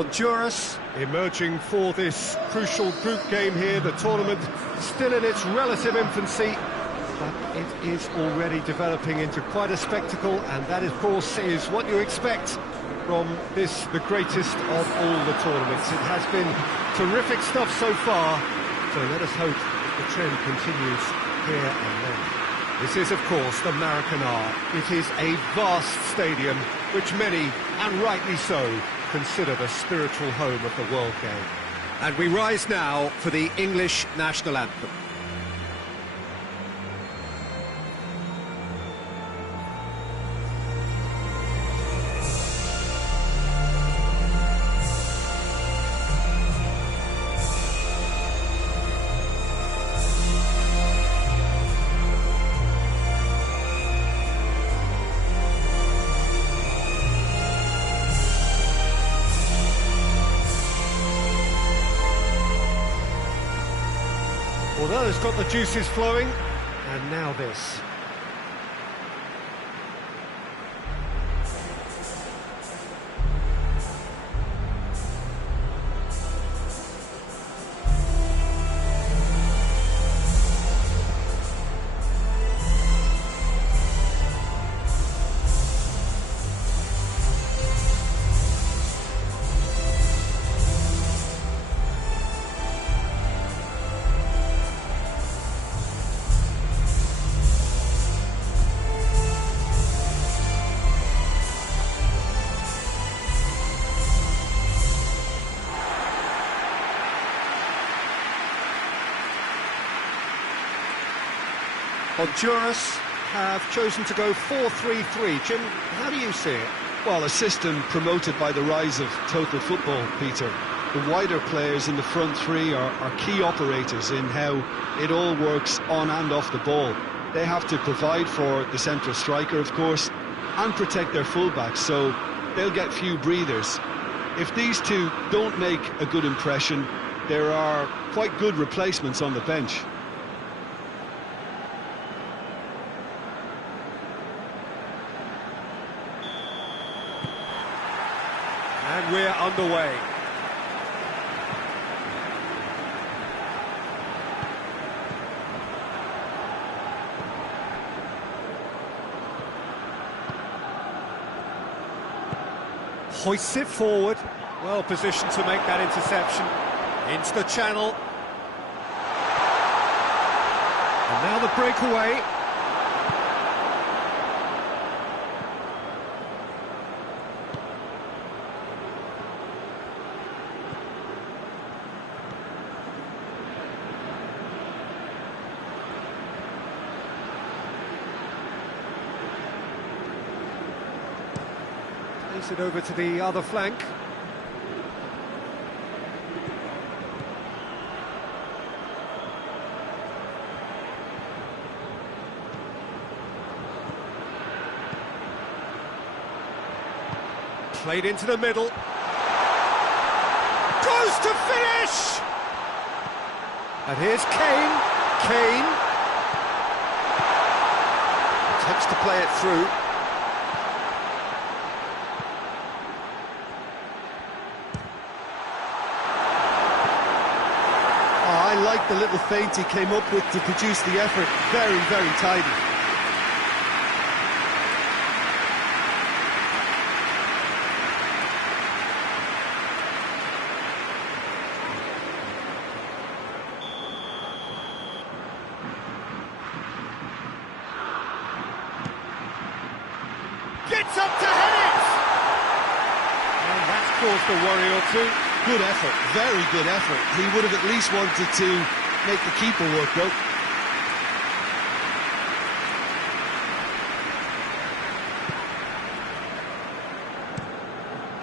Honduras emerging for this crucial group game here. The tournament still in its relative infancy, but it is already developing into quite a spectacle, and that, of course, is what you expect from this, the greatest of all the tournaments. It has been terrific stuff so far, so let us hope the trend continues here and then. This is, of course, the Maracanã. It is a vast stadium, which many, and rightly so, consider the spiritual home of the world game. And we rise now for the English national anthem. Well, that has got the juices flowing, and now this. Honduras have chosen to go 4-3-3. Jim, how do you see it? Well, a system promoted by the rise of total football, Peter. The wider players in the front three are key operators in how it all works on and off the ball. They have to provide for the central striker, of course, and protect their fullbacks, so they'll get few breathers. If these two don't make a good impression, there are quite good replacements on the bench. And we're underway. Hoists it forward. Well positioned to make that interception. Into the channel. And now the breakaway. Plays it over to the other flank. Played into the middle. Goes to finish! And here's Kane. Kane. Attempts to play it through. I like the little feint he came up with to produce the effort. Very, very tidy. Gets up to head it! And that's caused a worry or two. Good effort, very good effort. He would have at least wanted to make the keeper work, though.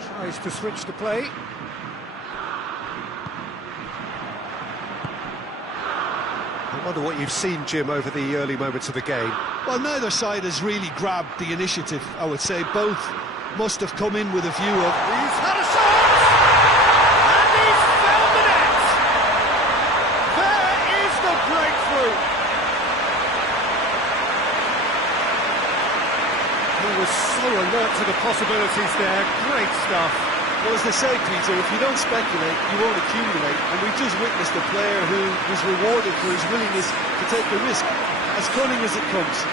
Tries to switch the play. I wonder what you've seen, Jim, over the early moments of the game. Well, neither side has really grabbed the initiative, I would say. Both must have come in with a view of... He's had a shot! And he's found the net! There is the breakthrough! He was so alert to the possibilities there. Great stuff. Well, as they say, Peter, if you don't speculate, you won't accumulate. And we've just witnessed a player who was rewarded for his willingness to take a risk, as cunning as it comes.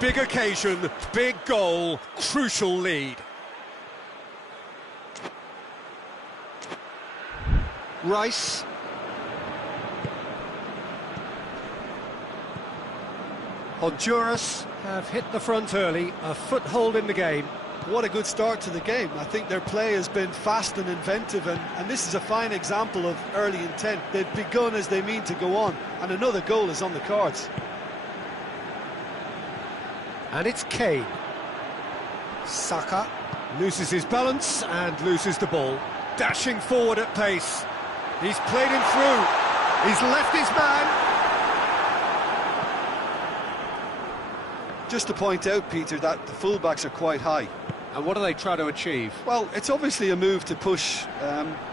Big occasion, big goal, crucial lead. Rice. Honduras have hit the front early, a foothold in the game. What a good start to the game. I think their play has been fast and inventive, and this is a fine example of early intent. They've begun as they mean to go on, and another goal is on the cards. And it's Kane. Saka loses his balance and loses the ball. Dashing forward at pace. He's played him through. He's left his man. Just to point out, Peter, that the fullbacks are quite high. And what do they try to achieve? Well, it's obviously a move to push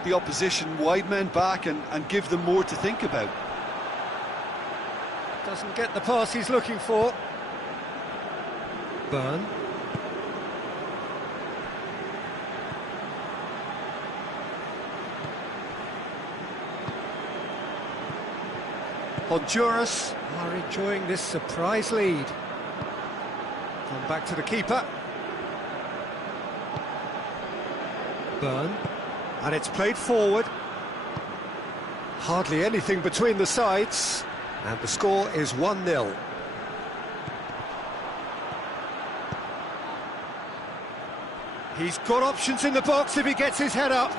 the opposition wide men back and give them more to think about. Doesn't get the pass he's looking for. Burn. Honduras are enjoying this surprise lead. Come back to the keeper. Burn. And it's played forward. Hardly anything between the sides. And the score is 1-0. He's got options in the box if he gets his head up.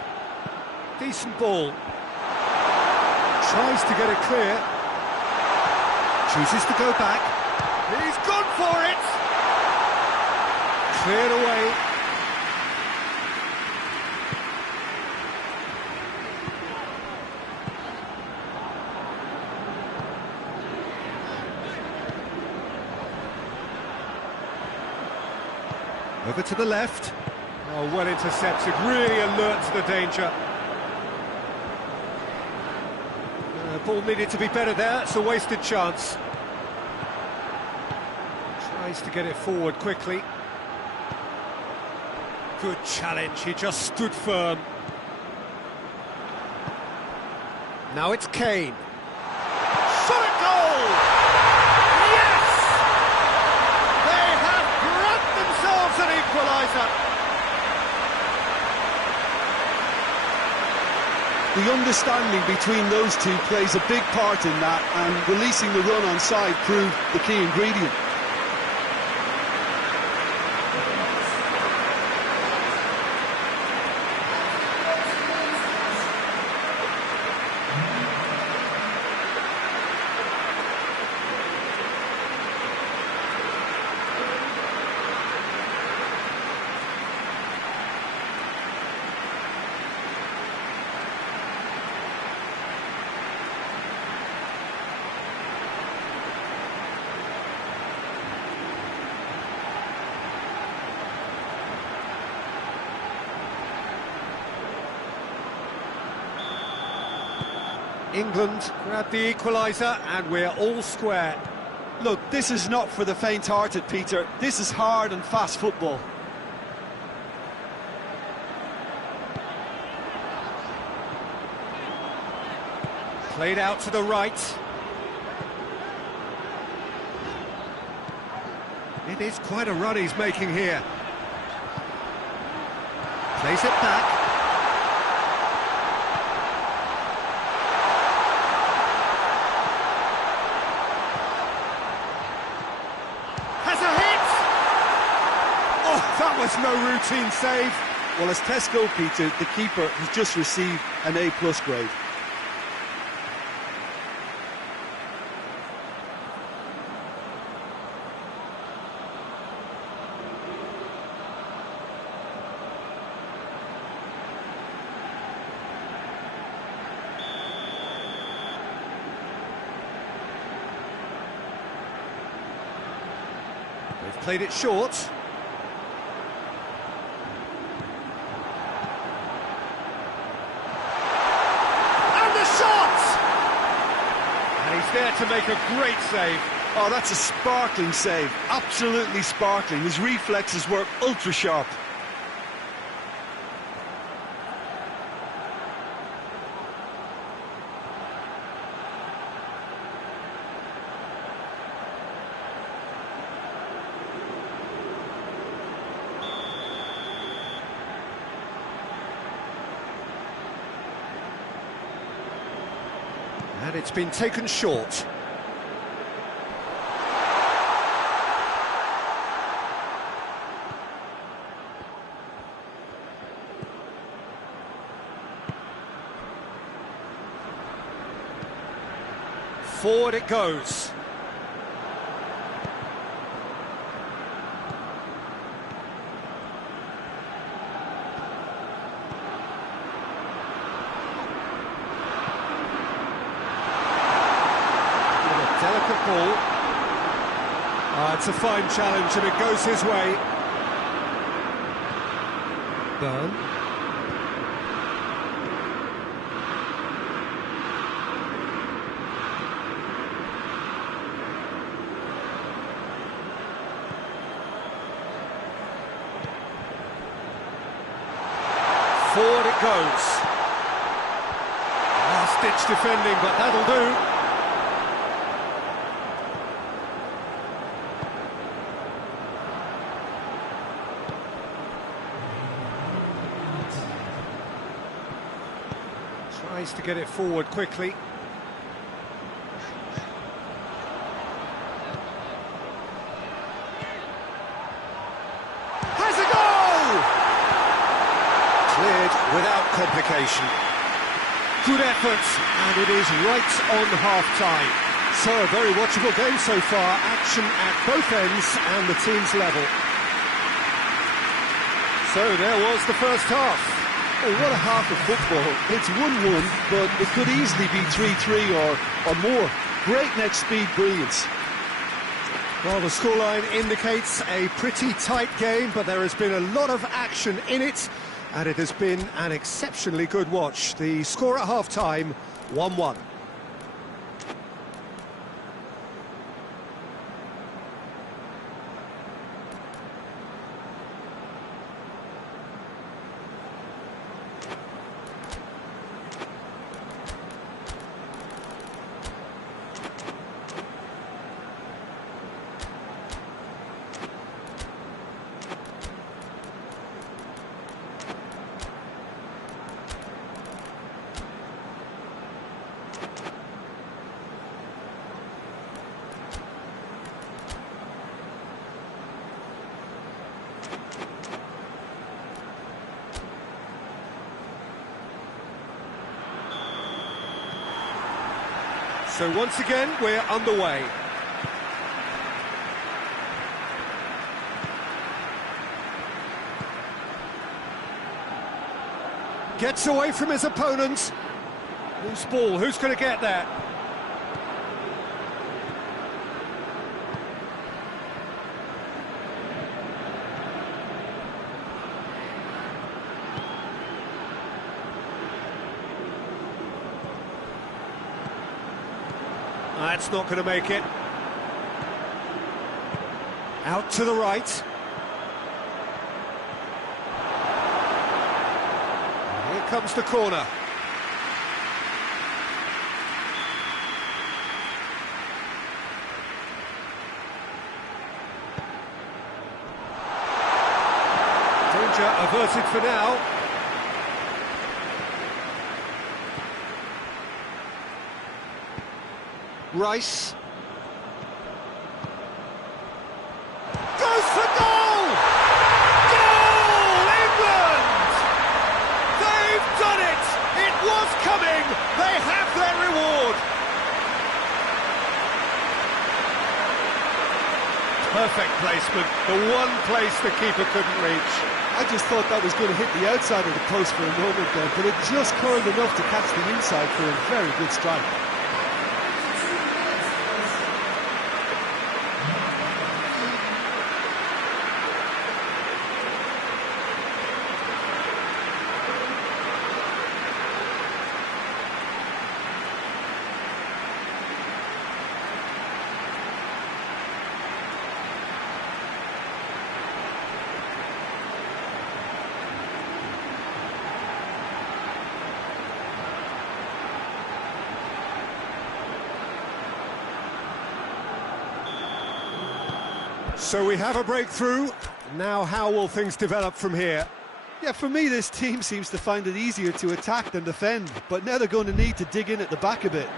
Decent ball. Tries to get it clear. Chooses to go back. He's gone for it! Cleared away. Over to the left. Oh, well intercepted, really alert to the danger. Ball needed to be better there, it's a wasted chance. Tries to get it forward quickly. Good challenge, he just stood firm. Now it's Kane. Shot at goal! Yes! They have grabbed themselves an equaliser. The understanding between those two plays a big part in that, and releasing the run on side proved the key ingredient. England grab the equaliser and we're all square. Look, this is not for the faint-hearted, Peter. This is hard and fast football. Played out to the right. It is quite a run he's making here. Plays it back. That was no routine save. Well, as tests go, Peter, the keeper has just received an A+ grade. They've played it short. And the shot! And he's there to make a great save. Oh, that's a sparkling save. Absolutely sparkling. His reflexes were ultra sharp. And it's been taken short. Forward it goes. Delicate ball. It's a fine challenge and it goes his way. Burn. Forward it goes. Last-ditch defending, but that'll do. Tries to get it forward quickly. Has a goal! Cleared without complication. Good effort, and it is right on half-time. So, a very watchable game so far. Action at both ends and the team's level. So, there was the first half. Oh, what a half of football. It's 1-1, but it could easily be 3-3 or more. Breakneck speed brilliance. Well, the scoreline indicates a pretty tight game, but there has been a lot of action in it, and it has been an exceptionally good watch. The score at half-time, 1-1. So once again, we're underway. Gets away from his opponent. Loose ball, who's going to get that? That's not going to make it. Out to the right. Here comes the corner. Danger averted for now. Rice. Goes for goal! Goal! England! They've done it! It was coming! They have their reward! Perfect placement, the one place the keeper couldn't reach. I just thought that was going to hit the outside of the post for a moment there, but it just curled enough to catch the inside for a very good strike. So we have a breakthrough. Now how will things develop from here? Yeah, for me, this team seems to find it easier to attack than defend, but now they're going to need to dig in at the back a bit.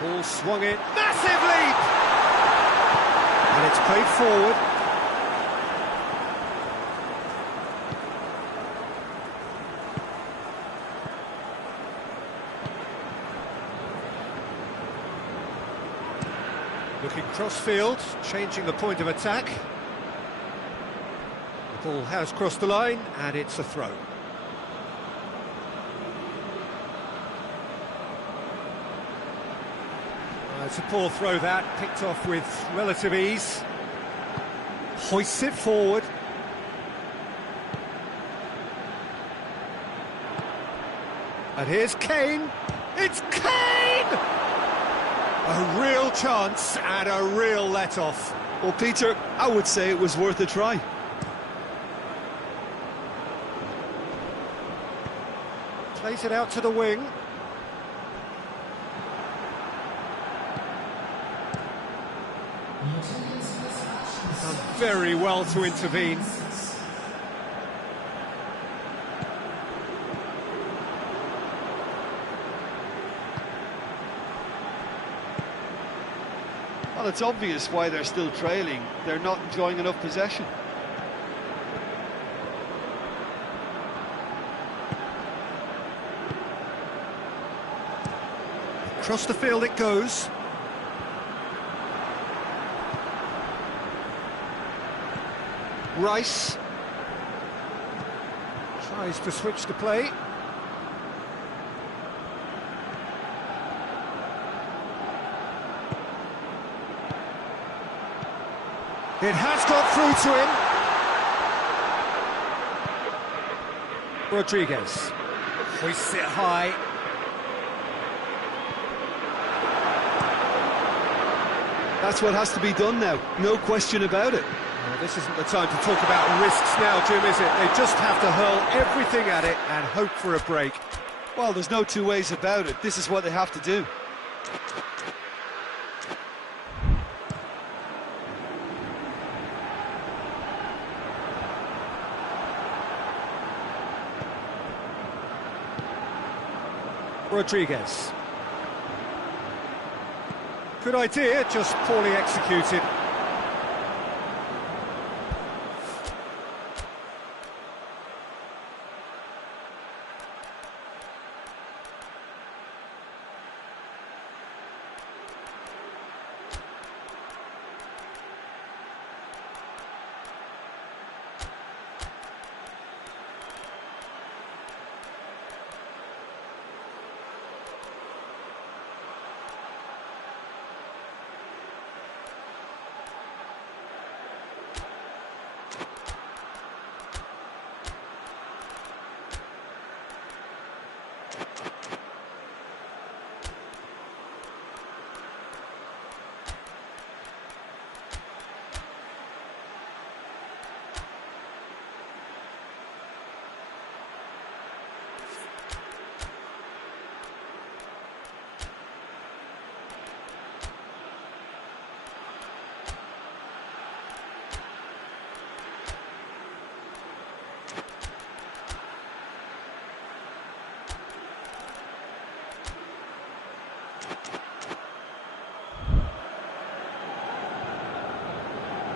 Ball swung in, massive leap! And it's played forward. Looking cross-field, changing the point of attack. The ball has crossed the line, and it's a throw. It's a poor throw that, picked off with relative ease. Hoists it forward. And here's Kane. It's Kane! A real chance and a real let-off. Well, Peter, I would say it was worth a try. Plays it out to the wing. Done very well to intervene. Well, it's obvious why they're still trailing. They're not enjoying enough possession. Across the field it goes. Rice tries to switch the play. It has got through to him. Rodriguez hoists it high. That's what has to be done now, no question about it. Well, this isn't the time to talk about risks now, Jim, is it? They just have to hurl everything at it and hope for a break. Well, there's no two ways about it. This is what they have to do. Rodriguez. Good idea, just poorly executed.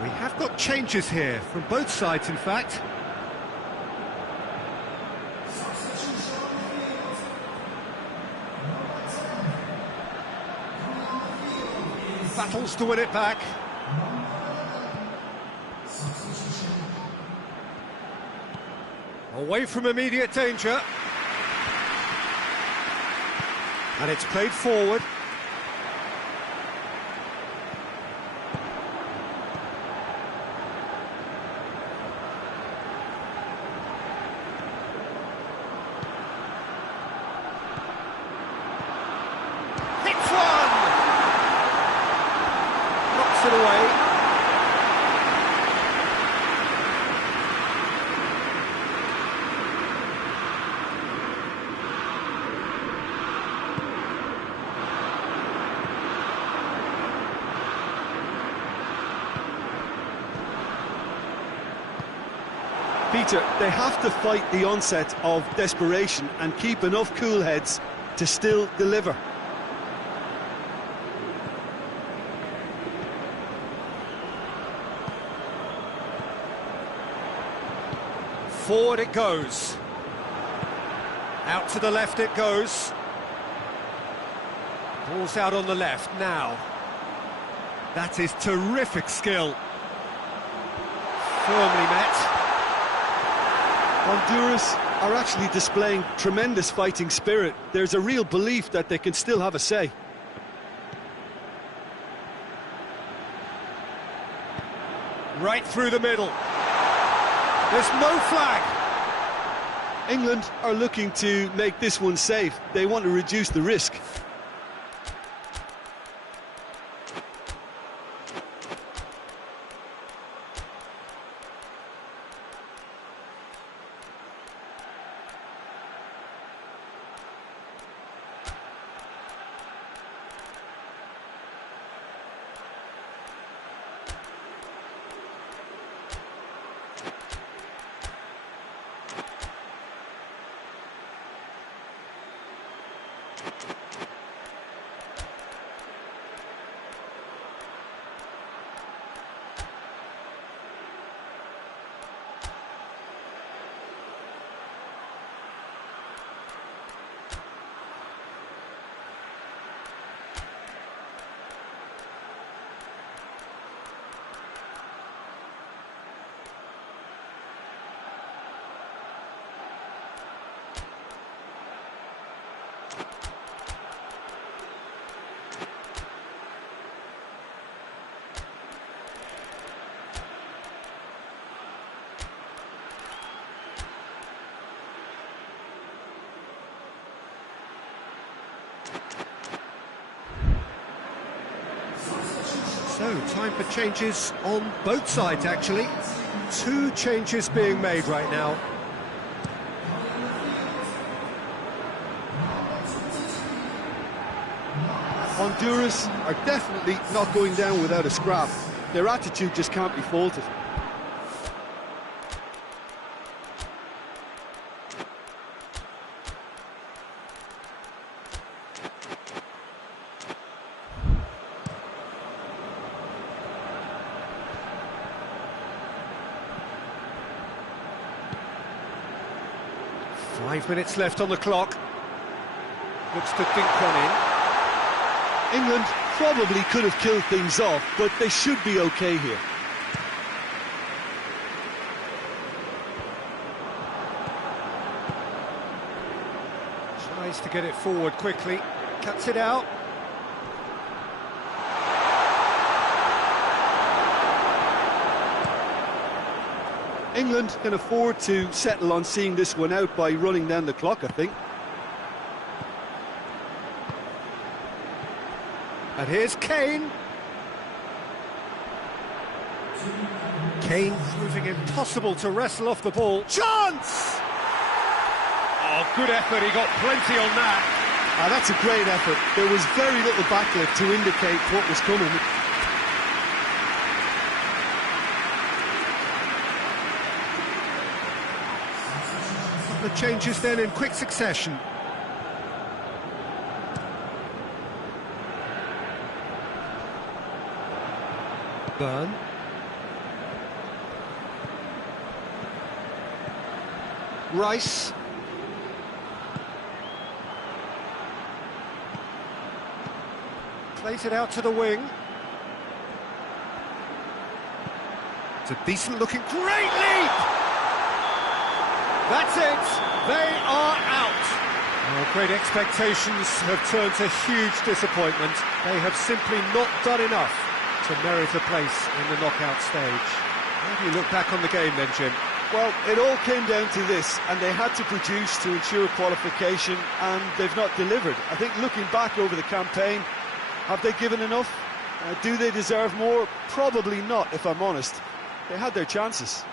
We have got changes here, from both sides in fact. Battles to win it back. Away from immediate danger. And it's played forward. It away. Peter, they have to fight the onset of desperation and keep enough cool heads to still deliver. Forward it goes. Out to the left it goes. Ball's out on the left now. That is terrific skill. Firmly met. Honduras are actually displaying tremendous fighting spirit. There's a real belief that they can still have a say. Right through the middle. There's no flag. England are looking to make this one safe. They want to reduce the risk. So, time for changes on both sides, actually. 2 changes being made right now. Honduras are definitely not going down without a scrap. Their attitude just can't be faulted. Five minutes left on the clock. Looks to dink one in. England probably could have killed things off, but they should be okay here. Tries to get it forward quickly. Cuts it out. England can afford to settle on seeing this one out by running down the clock, I think. And here's Kane. Kane proving impossible to wrestle off the ball. Chance! Oh, good effort, he got plenty on that. That's a great effort. There was very little backlift to indicate what was coming. The changes then in quick succession. Burn. Rice. Plays it out to the wing. It's a decent looking, great leap! That's it, they are out. Well, great expectations have turned to huge disappointment. They have simply not done enough to merit a place in the knockout stage. How do you look back on the game then, Jim? Well, it all came down to this, and they had to produce to ensure qualification, and they've not delivered. I think looking back over the campaign, have they given enough? Do they deserve more? Probably not, if I'm honest. They had their chances.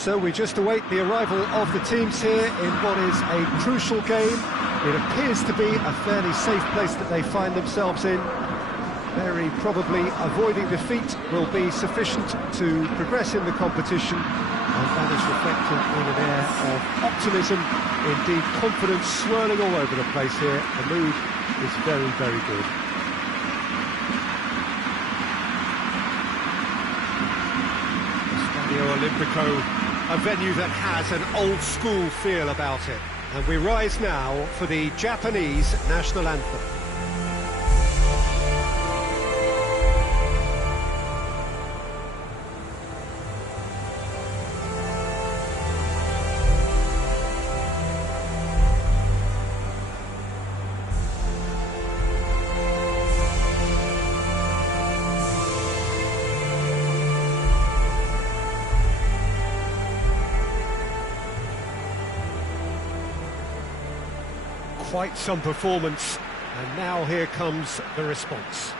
So we just await the arrival of the teams here in what is a crucial game. It appears to be a fairly safe place that they find themselves in. Very probably avoiding defeat will be sufficient to progress in the competition, and that is reflected in an air of optimism, indeed confidence swirling all over the place here. The mood is very, very good. Stadio Olimpico, a venue that has an old-school feel about it. And we rise now for the Japanese national anthem. Quite some performance, and now here comes the response.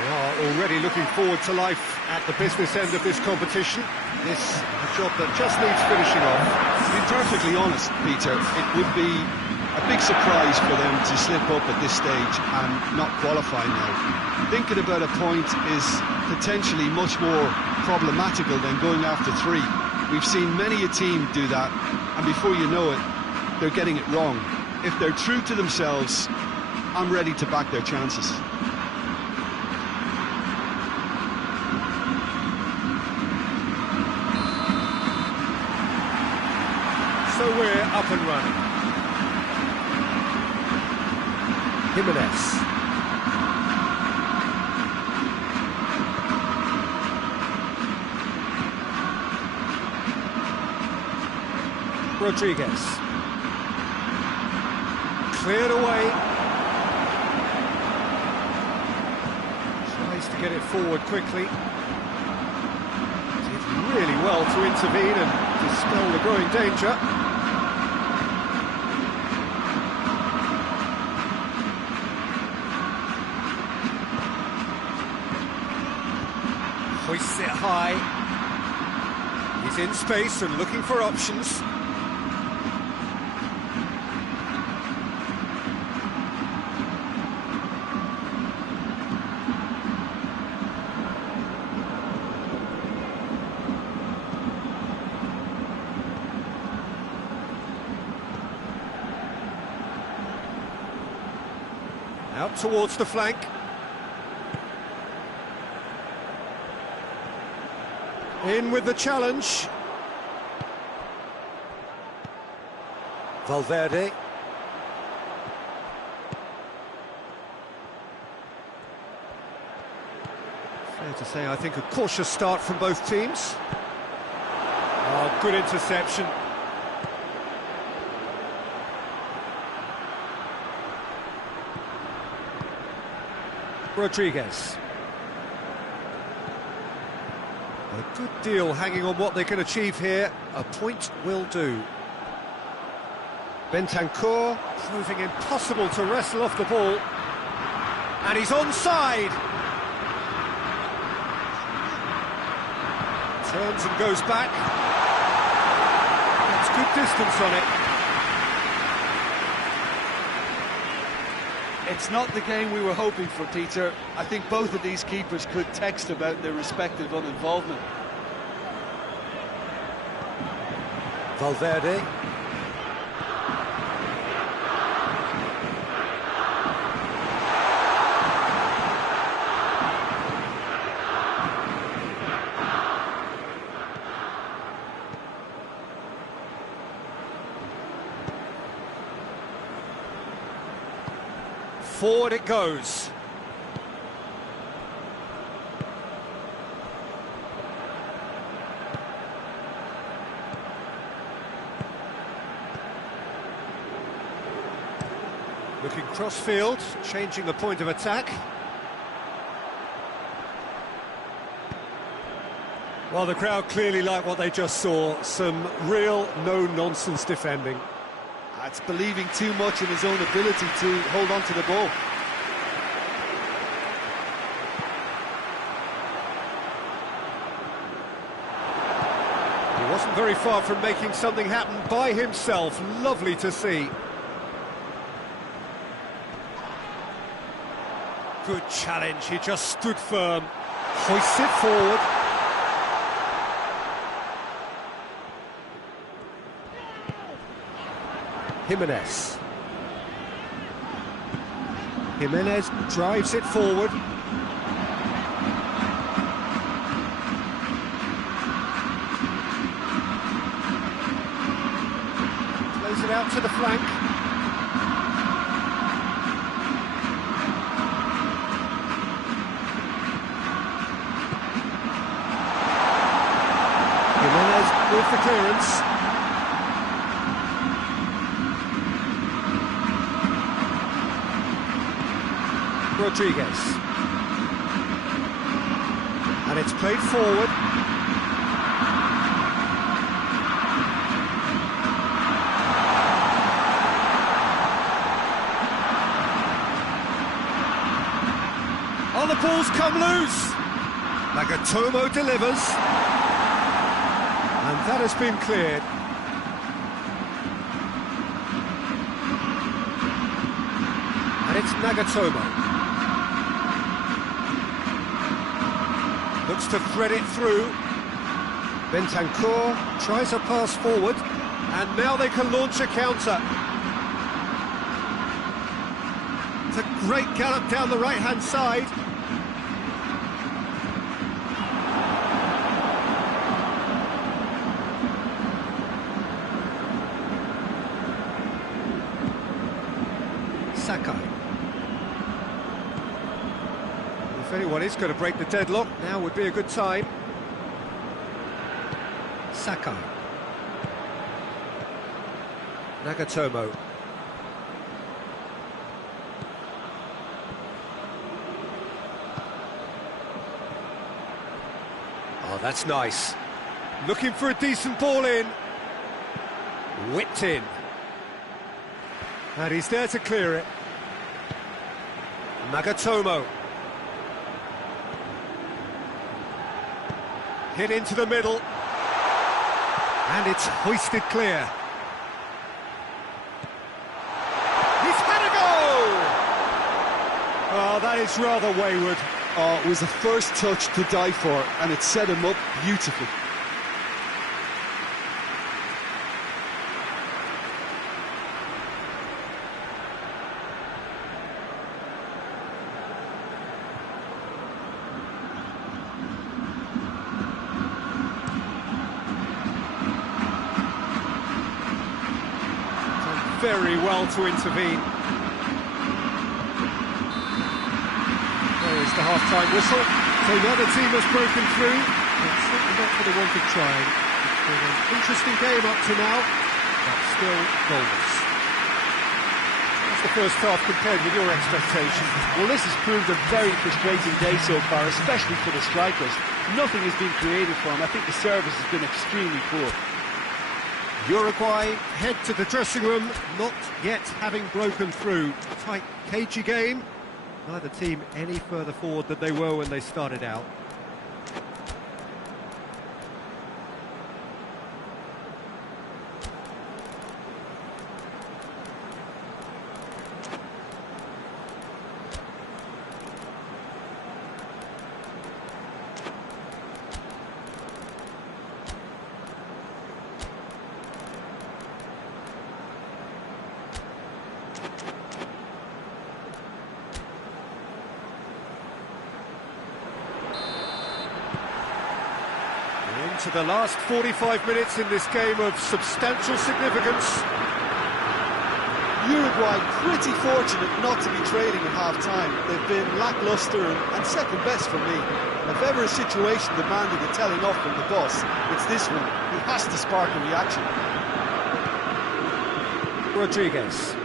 They are already looking forward to life at the business end of this competition. This is a job that just needs finishing off. To be perfectly honest, Peter, it would be a big surprise for them to slip up at this stage and not qualify now. Thinking about a point is potentially much more problematical than going after 3. We've seen many a team do that, and before you know it, they're getting it wrong. If they're true to themselves, I'm ready to back their chances. So we're up and running. Jimenez. Rodriguez. Cleared away. Tries to get it forward quickly. Did really well to intervene and dispel the growing danger. Hoists it high. He's in space and looking for options. Out towards the flank. In with the challenge. Valverde. Fair to say, I think, a cautious start from both teams. Oh, good interception. Rodriguez. A good deal hanging on what they can achieve here. A point will do. Bentancur proving impossible to wrestle off the ball. And he's onside. Turns and goes back. That's good distance on it. It's not the game we were hoping for, Peter. I think both of these keepers could text about their respective uninvolvement. Valverde. Forward it goes. Looking cross-field, changing the point of attack. Well, the crowd clearly like what they just saw. Some real no-nonsense defending. That's believing too much in his own ability to hold on to the ball. He wasn't very far from making something happen by himself. Lovely to see. Good challenge, he just stood firm. Hoists it forward. Jimenez drives it forward. Plays it out to the flank. Jimenez with the clearance. Rodriguez. And it's played forward. Oh, the ball's come loose. Nagatomo delivers. And that has been cleared. And it's Nagatomo. Looks to thread it through. Bentancur tries a pass forward, and now they can launch a counter. It's a great gallop down the right-hand side. Sakai. If anyone is going to break the deadlock, now would be a good time. Sakai. Nagatomo. Oh, that's nice. Looking for a decent ball in. Whipped in. And he's there to clear it. Nagatomo. Hit into the middle. And it's hoisted clear. He's had a goal! Oh, that is rather wayward. Oh, it was a first touch to die for, and it set him up beautifully. Very well to intervene. There is the half-time whistle. So now the team has broken through. It's certainly not for the want of trying. It's been an interesting game up to now, but still goalless. That's the first half compared with your expectations. Well, this has proved a very frustrating day so far, especially for the strikers. Nothing has been created for them. I think the service has been extremely poor. Uruguay head to the dressing room, not yet having broken through. Tight, cagey game. Neither team any further forward than they were when they started out. Into the last 45 minutes in this game of substantial significance. Uruguay pretty fortunate not to be trailing at half-time. They've been lacklustre and second best for me. If ever a situation demanded a telling off from the boss, it's this one. He has to spark a reaction. Rodriguez.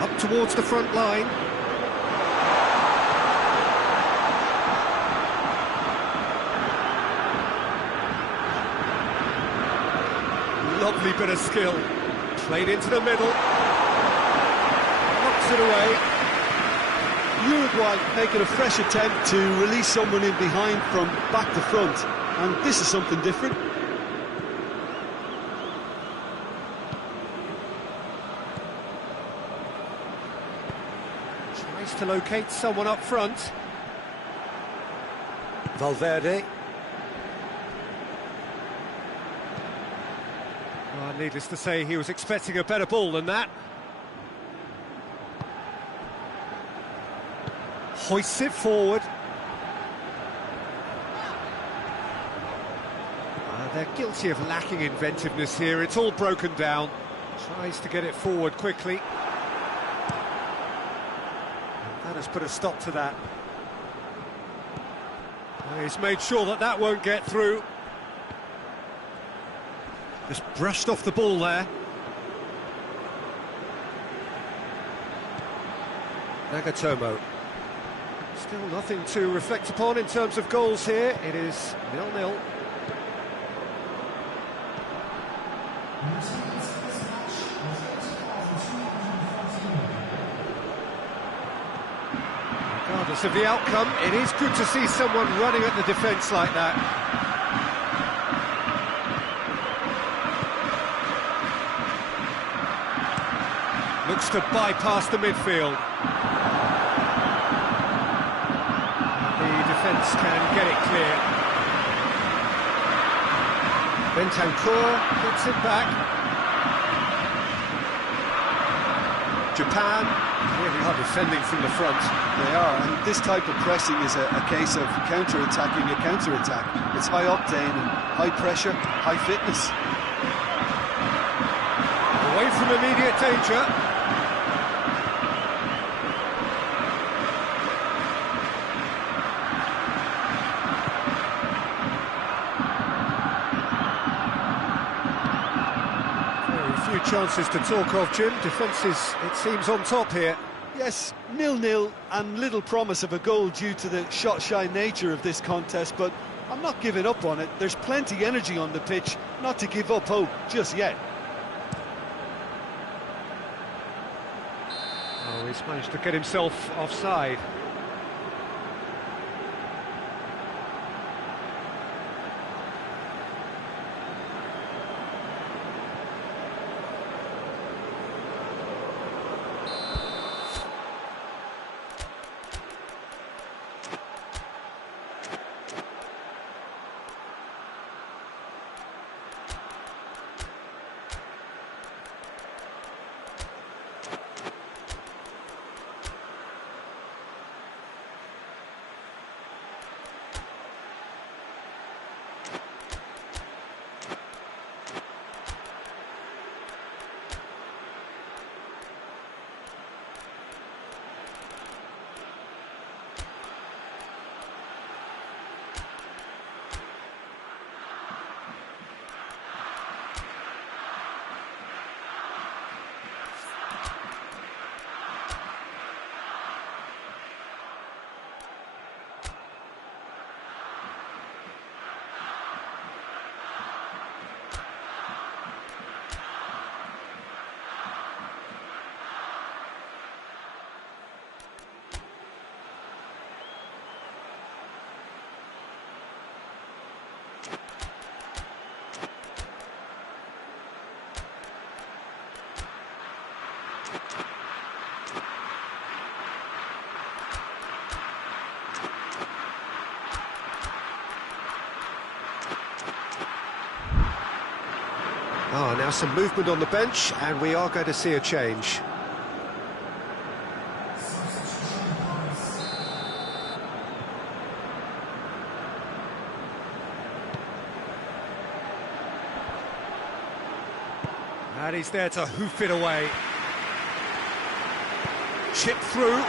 Up towards the front line. Lovely bit of skill. Played into the middle. Knocks it away. Uruguay making a fresh attempt to release someone in behind from back to front. And this is something different. Tries to locate someone up front. Valverde. Well, needless to say, he was expecting a better ball than that. Hoists it forward. They're guilty of lacking inventiveness here. It's all broken down. Tries to get it forward quickly. That has put a stop to that. He's made sure that that won't get through. Just brushed off the ball there. Nagatomo. Still nothing to reflect upon in terms of goals here. It is 0-0. Regardless of the outcome, it is good to see someone running at the defence like that. Looks to bypass the midfield. The defence can get it clear. Bentancur gets it back. Japan really are defending from the front. They are, and this type of pressing is a case of counter-attacking a counter-attack. It's high octane and high pressure, high fitness. Away from immediate danger. Few chances to talk of, Jim. Defence is, it seems, on top here. Yes, 0-0 and little promise of a goal due to the shot-shy nature of this contest, but I'm not giving up on it. There's plenty energy on the pitch, not to give up hope just yet. Oh, he's managed to get himself offside. Oh, now some movement on the bench, and we are going to see a change. And he's there to hoof it away. Chip through.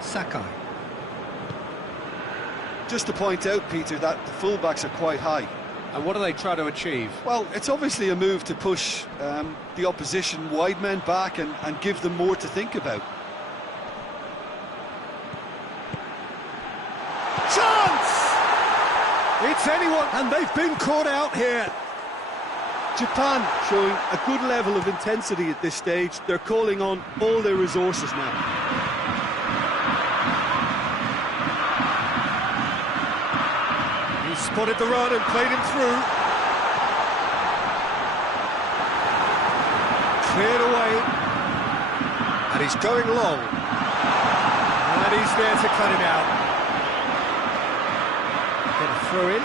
Sakai. Just to point out, Peter, that the fullbacks are quite high. And what do they try to achieve? Well, it's obviously a move to push the opposition wide men back and give them more to think about. Chance! It's anyone, and they've been caught out here. Japan showing a good level of intensity at this stage. They're calling on all their resources now. Spotted the run and played him through. Cleared away. And he's going long. And he's there to cut him out. Get a throw in.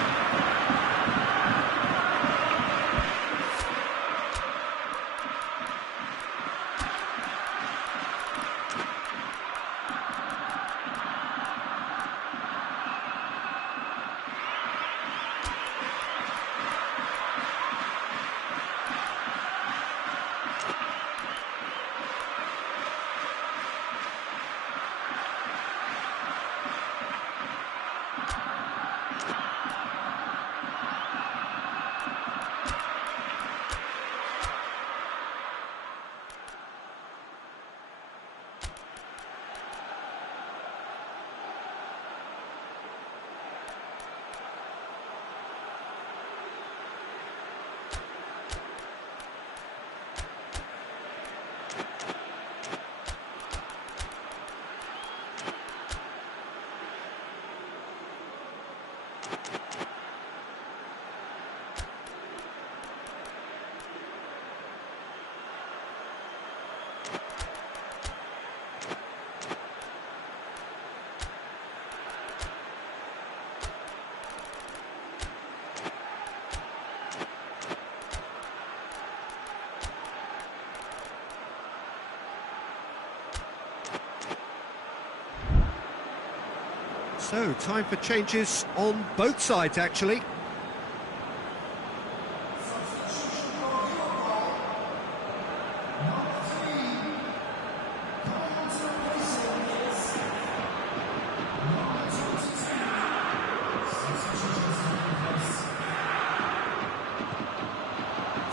So, time for changes on both sides, actually.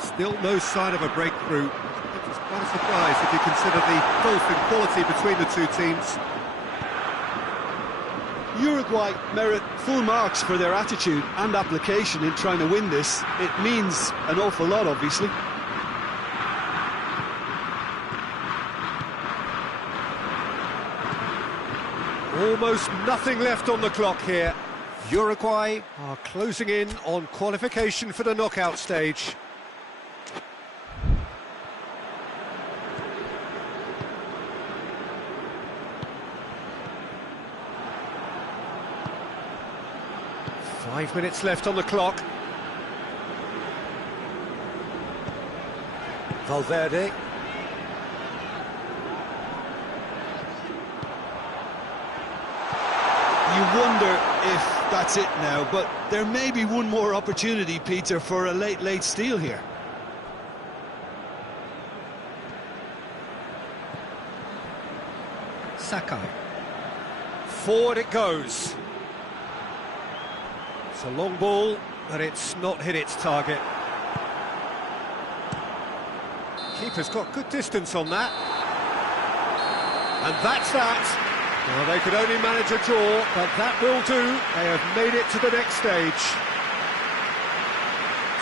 Still no sign of a breakthrough. It was quite a surprise if you consider the gulf in quality between the two teams. Uruguay merit full marks for their attitude and application in trying to win this. It means an awful lot, obviously. Almost nothing left on the clock here. Uruguay are closing in on qualification for the knockout stage. Five minutes left on the clock. Valverde. You wonder if that's it now, but there may be one more opportunity, Peter, for a late steal here. Sakai. Forward it goes. It's a long ball, but it's not hit its target. Keeper's got good distance on that. And that's that. Well, they could only manage a draw, but that will do. They have made it to the next stage.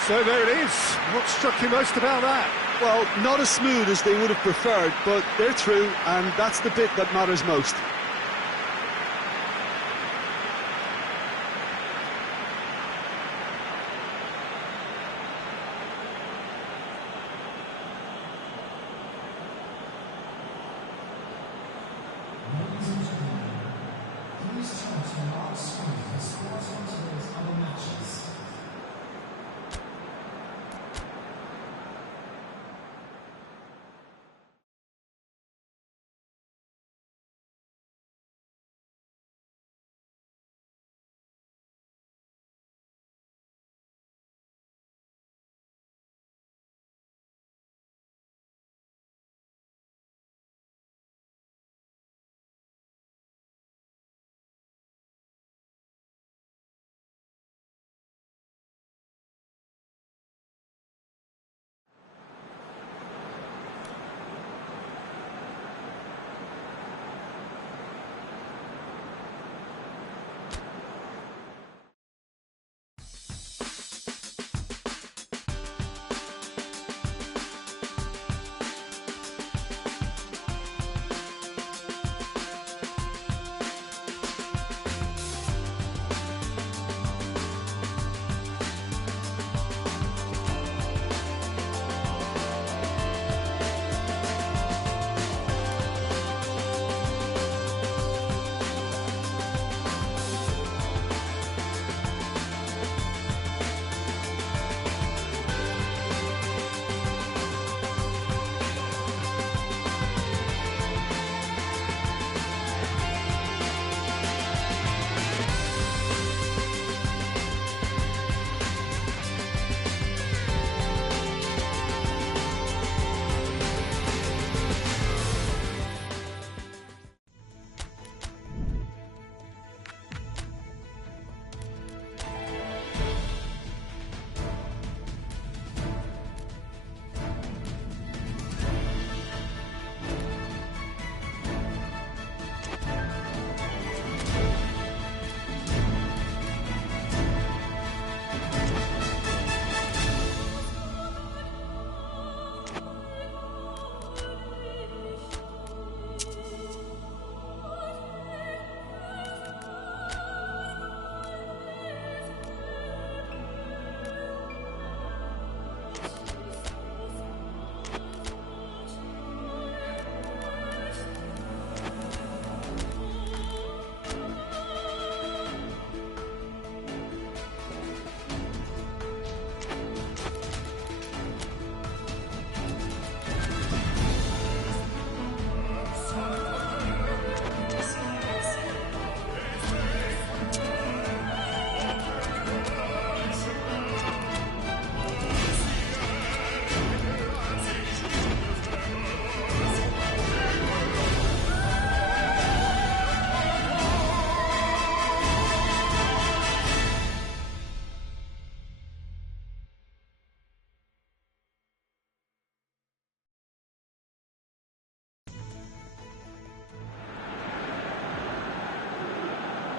So there it is. What struck you most about that? Well, not as smooth as they would have preferred, but they're through, and that's the bit that matters most.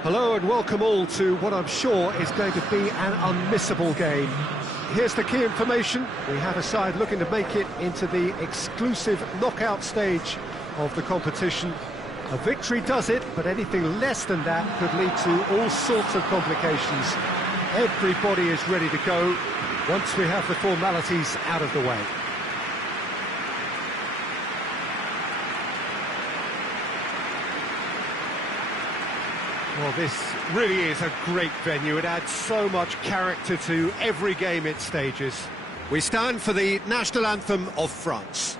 Hello and welcome all to what I'm sure is going to be an unmissable game. Here's the key information. We have a side looking to make it into the exclusive knockout stage of the competition. A victory does it, but anything less than that could lead to all sorts of complications. Everybody is ready to go once we have the formalities out of the way. Well, this really is a great venue. It adds so much character to every game it stages. We stand for the national anthem of France.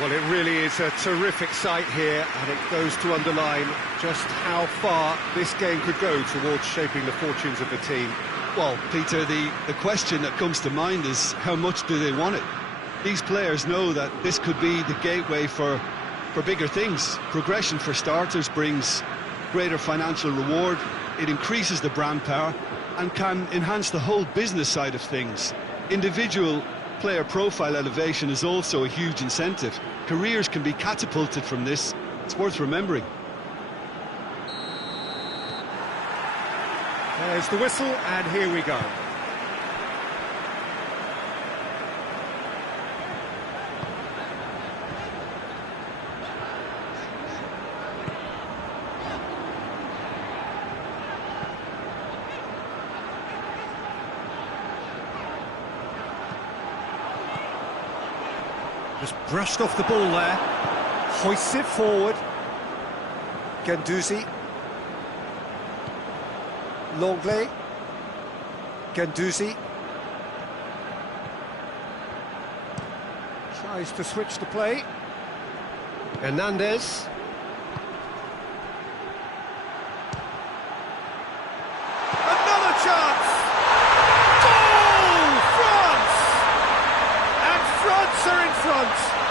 Well, it really is a terrific sight here, and it goes to underline just how far this game could go towards shaping the fortunes of the team. Well, Peter, the question that comes to mind is how much do they want it? These players know that this could be the gateway for bigger things. Progression, for starters, brings greater financial reward, it increases the brand power and can enhance the whole business side of things. Individual player profile elevation is also a huge incentive. Careers can be catapulted from this. It's worth remembering. There's the whistle, and here we go. Just brushed off the ball there. Hoists it forward. Guendouzi. Longley. Guendouzi. Tries to switch the play. Hernandez. Another chance! Goal! France! And France are in front!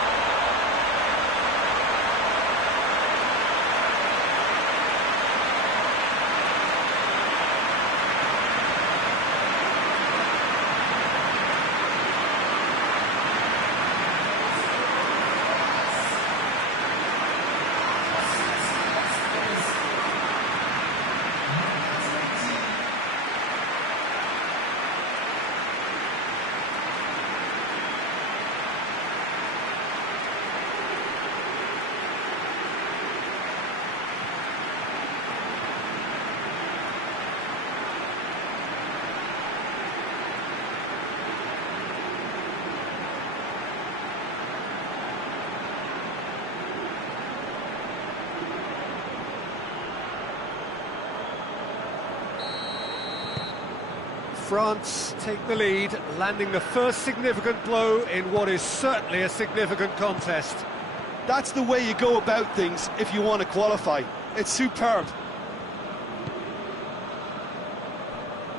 France take the lead, landing the first significant blow in what is certainly a significant contest. That's the way you go about things if you want to qualify. It's superb.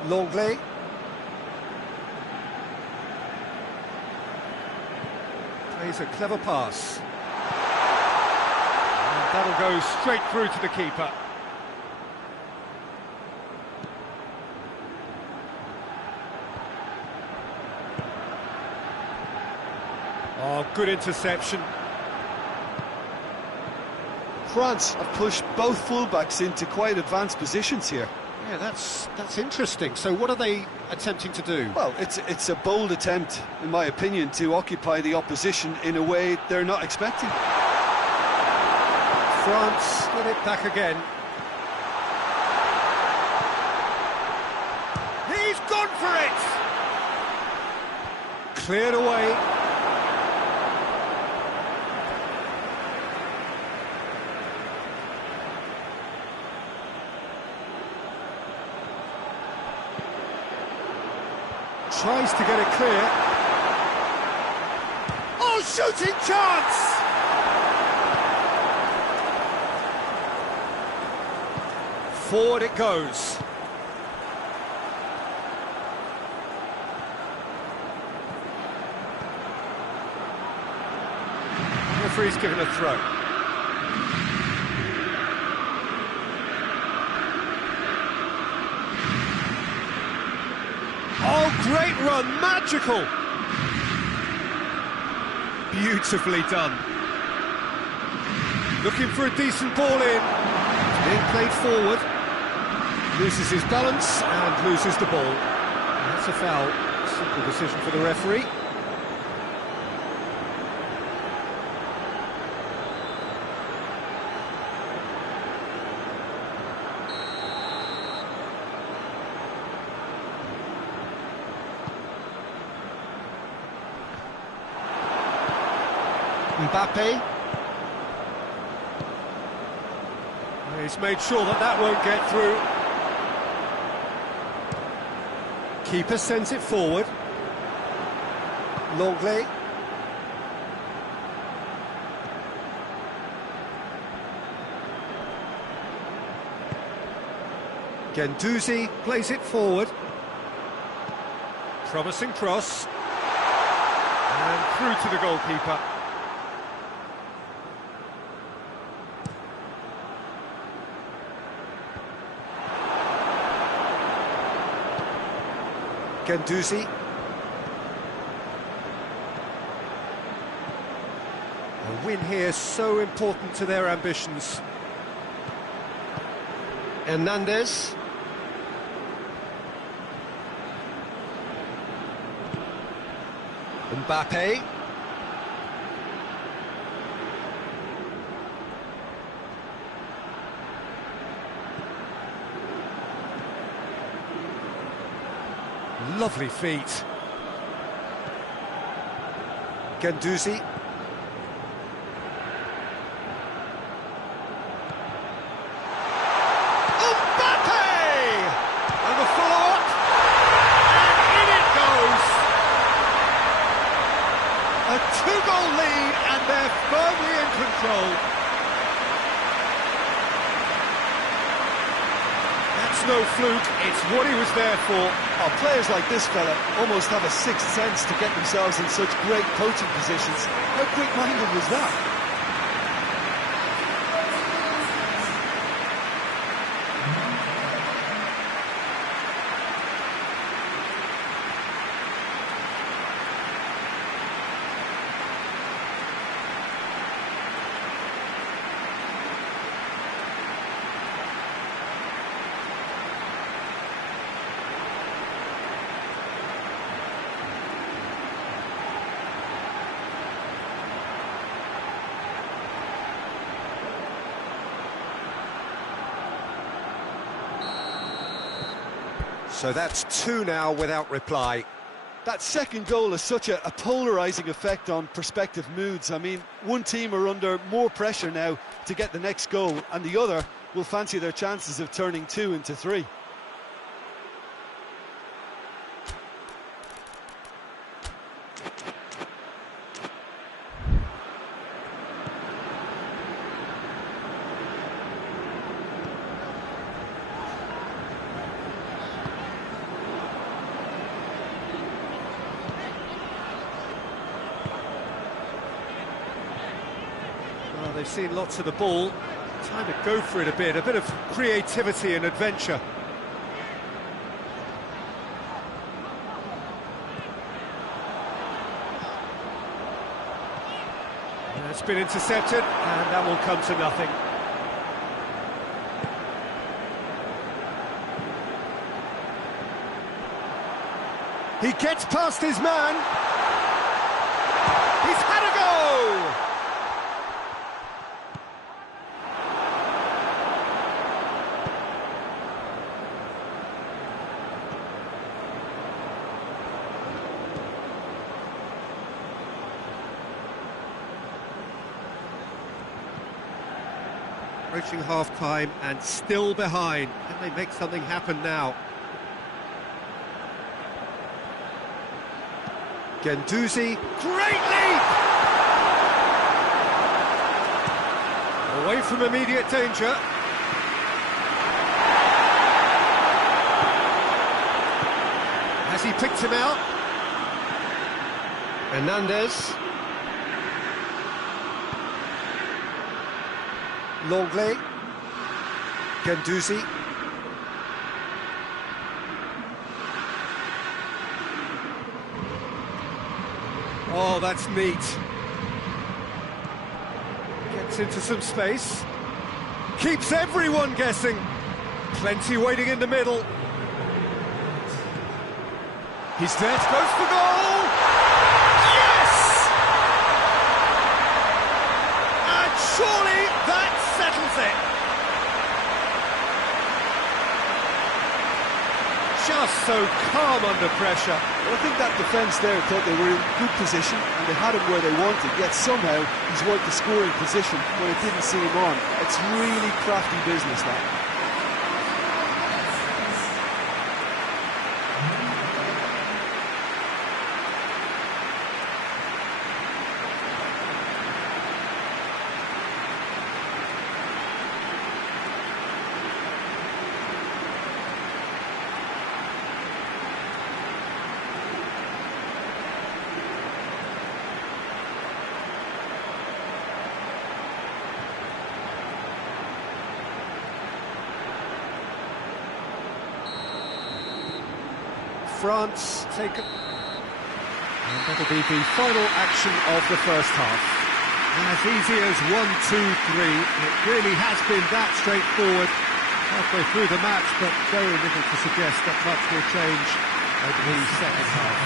Longley. Plays a clever pass. And that'll go straight through to the keeper. Oh, good interception. France have pushed both fullbacks into quite advanced positions here. Yeah, that's interesting. So what are they attempting to do? Well, it's a bold attempt, in my opinion, to occupy the opposition in a way they're not expecting. France get it back again. He's gone for it! Cleared away. Tries to get it clear. Oh, shooting chance! Forward it goes. Referee's given a throw. Oh, great run, magical! Beautifully done. Looking for a decent ball in. Being played forward. Loses his balance and loses the ball. And that's a foul. Simple decision for the referee. Mbappe. He's made sure that won't get through. Keeper sends it forward. Longley. Guendouzi plays it forward. Promising cross. And through to the goalkeeper. Guendouzi. A win here so important to their ambitions. Hernandez. Mbappe. Lovely feet. Guendouzi. Mbappe! And the follow-up. And in it goes. A two-goal lead, and they're firmly in control. That's no fluke, it's what he was there for. Oh, players like this fella almost have a sixth sense to get themselves in such great coaching positions. How quick-minded was that? So that's two now without reply. That second goal has such a polarising effect on prospective moods. I mean, one team are under more pressure now to get the next goal, and the other will fancy their chances of turning 2 into 3. Well, they've seen lots of the ball. Time to go for it a bit of creativity and adventure. And it's been intercepted, and that will come to nothing. He gets past his man. He's had a go! Approaching half-time and still behind. Can they make something happen now? Guendouzi, great leap! Away from immediate danger. Has he picked him out? Hernandez. Longley, Guendouzi. Oh, that's neat. Gets into some space. Keeps everyone guessing. Plenty waiting in the middle. He's there, goes for goal! Yes! And surely that settles it. Just so calm under pressure. Well, I think that defence there thought they were in good position and they had him where they wanted, yet somehow he's worked the scoring position when it didn't see him on. It's really crafty business, that. France take it. And that'll be the final action of the first half. As easy as 1, 2, 3. It really has been that straightforward halfway through the match, but very little to suggest that much will change over the second half.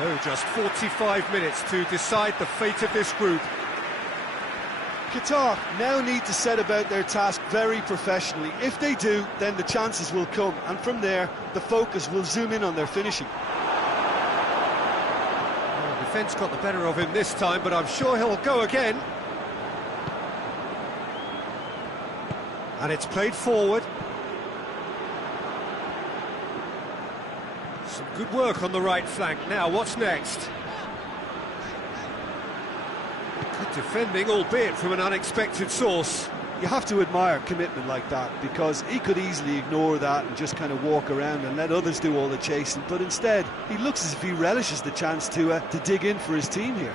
So just 45 minutes to decide the fate of this group. Qatar now need to set about their task very professionally. If they do, then the chances will come, and from there, the focus will zoom in on their finishing. Well, defence got the better of him this time, but I'm sure he'll go again. And it's played forward. Some good work on the right flank. Now, what's next? Good defending, albeit from an unexpected source. You have to admire commitment like that, because he could easily ignore that and just kind of walk around and let others do all the chasing, but instead he looks as if he relishes the chance to dig in for his team here.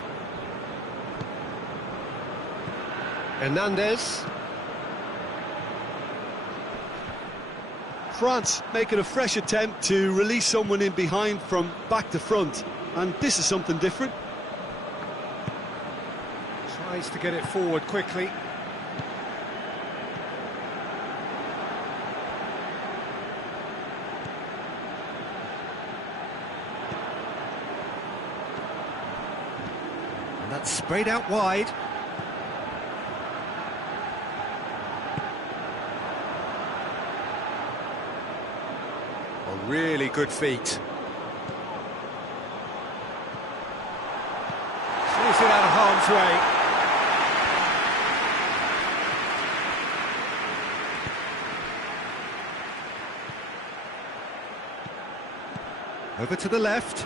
Hernandez. France making a fresh attempt to release someone in behind from back to front, and this is something different. Tries to get it forward quickly. And that's sprayed out wide. A really good feat. Clears it out of harm's way. Over to the left.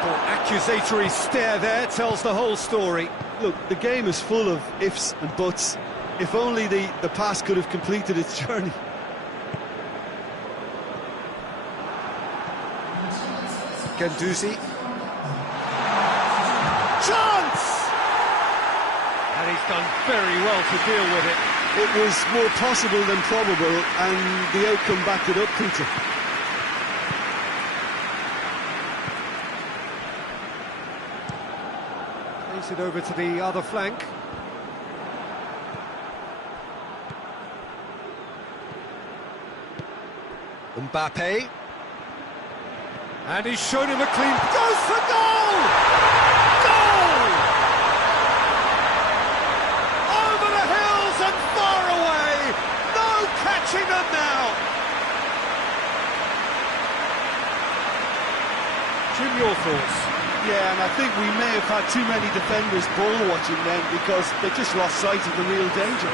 Little accusatory stare there tells the whole story. Look, the game is full of ifs and buts. If only the pass could have completed its journey. Guendouzi. Chance! And he's done very well to deal with it. It was more possible than probable, and the outcome backed it up, Peter. Plays it over to the other flank. Mbappe. And he's shown him a clean... Goes for goal! Goal! Over the hills and far away! No catching them now! Jim, your thoughts? Yeah, and I think we may have had too many defenders ball watching then, because they just lost sight of the real danger.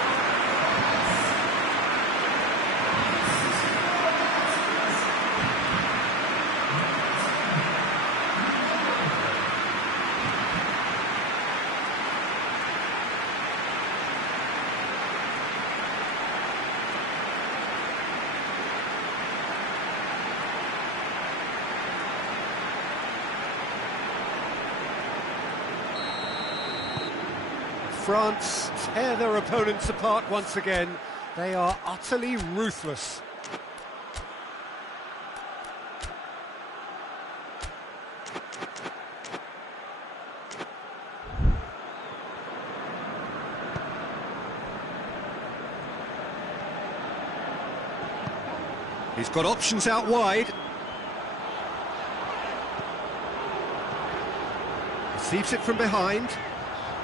France tear their opponents apart once again. They are utterly ruthless. He's got options out wide. Receives it from behind.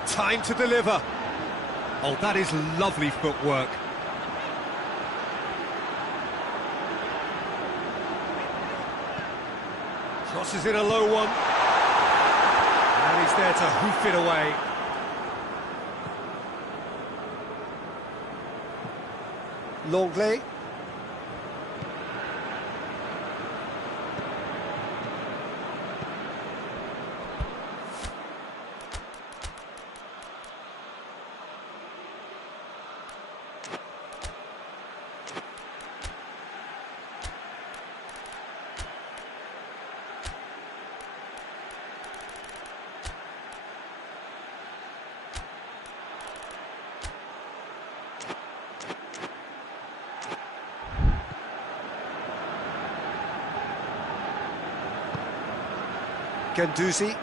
Time to deliver. Oh, that is lovely footwork. Crosses in a low one. And he's there to hoof it away. Longley. Guendouzi.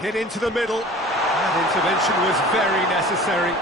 Hit into the middle. That intervention was very necessary.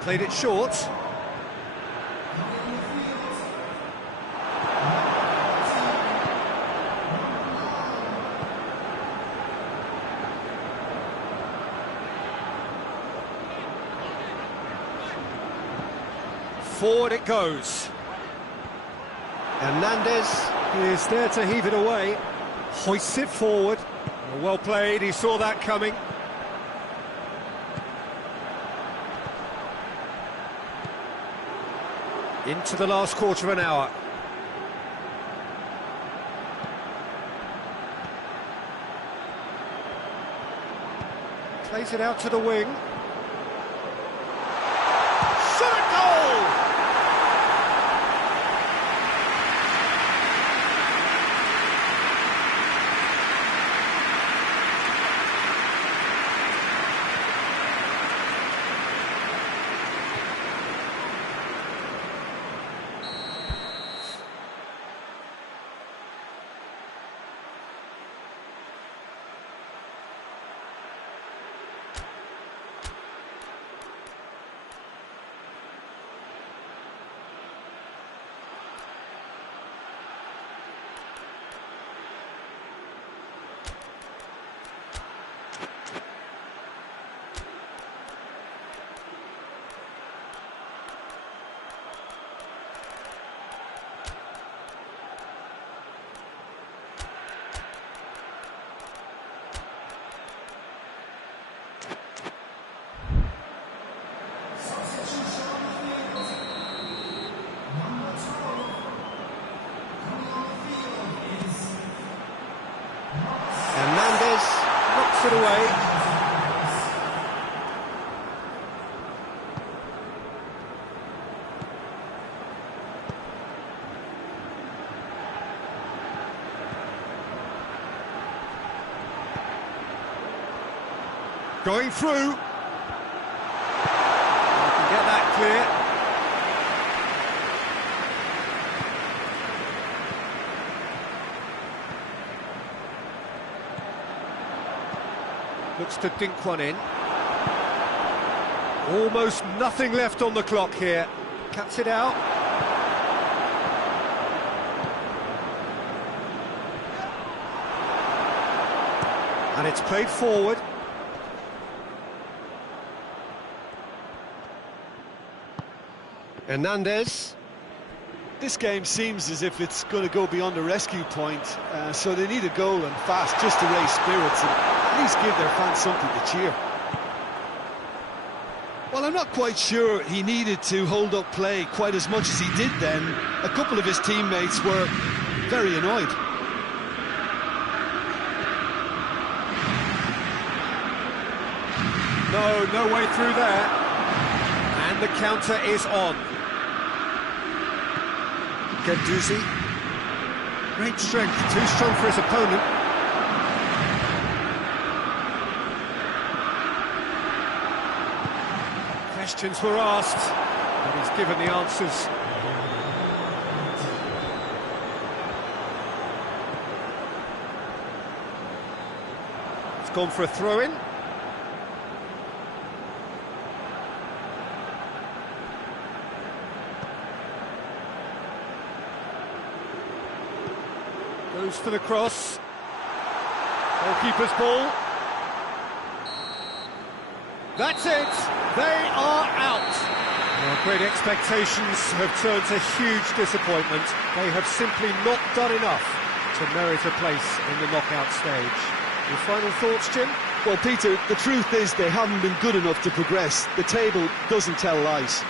Played it short. Forward it goes. Hernandez is there to heave it away. Hoists it forward. Well played, he saw that coming. Into the last quarter of an hour. Plays it out to the wing. Shot a goal! Knocks it away. Going through. You can get that clear. Looks to dink one in. Almost nothing left on the clock here. Cuts it out. And it's played forward. Hernandez. This game seems as if it's going to go beyond the rescue point, so they need a goal and fast just to raise spirits and at least give their fans something to cheer. Well, I'm not quite sure he needed to hold up play quite as much as he did then. A couple of his teammates were very annoyed. No way through there. And the counter is on. Gendouzi. Great strength, too strong for his opponent. Questions were asked, and he's given the answers. It's gone for a throw-in. Goes for the cross. Goalkeeper's ball. That's it. They are out. Well, great expectations have turned to huge disappointment. They have simply not done enough to merit a place in the knockout stage. Your final thoughts, Jim? Well, Peter, the truth is they haven't been good enough to progress. The table doesn't tell lies.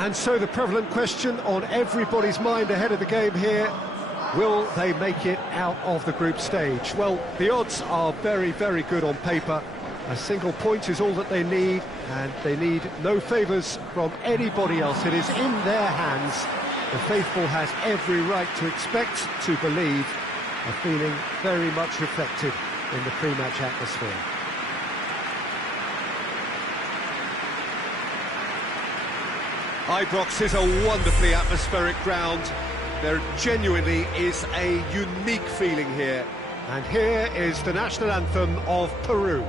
And so the prevalent question on everybody's mind ahead of the game here, will they make it out of the group stage? Well, the odds are very, very good on paper. A single point is all that they need, and they need no favours from anybody else. It is in their hands. The faithful has every right to expect, to believe, a feeling very much reflected in the pre-match atmosphere. Ibrox is a wonderfully atmospheric ground. There genuinely is a unique feeling here. And here is the national anthem of Peru.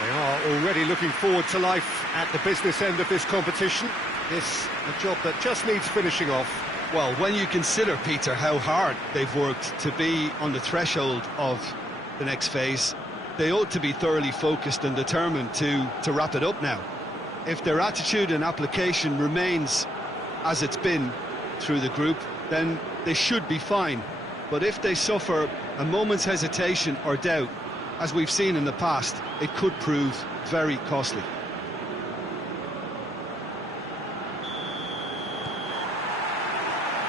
They are already looking forward to life at the business end of this competition. This a job that just needs finishing off. Well, when you consider, Peter, how hard they've worked to be on the threshold of the next phase, they ought to be thoroughly focused and determined to wrap it up now. If their attitude and application remains as it's been through the group, then they should be fine. But if they suffer a moment's hesitation or doubt, as we've seen in the past, it could prove very costly.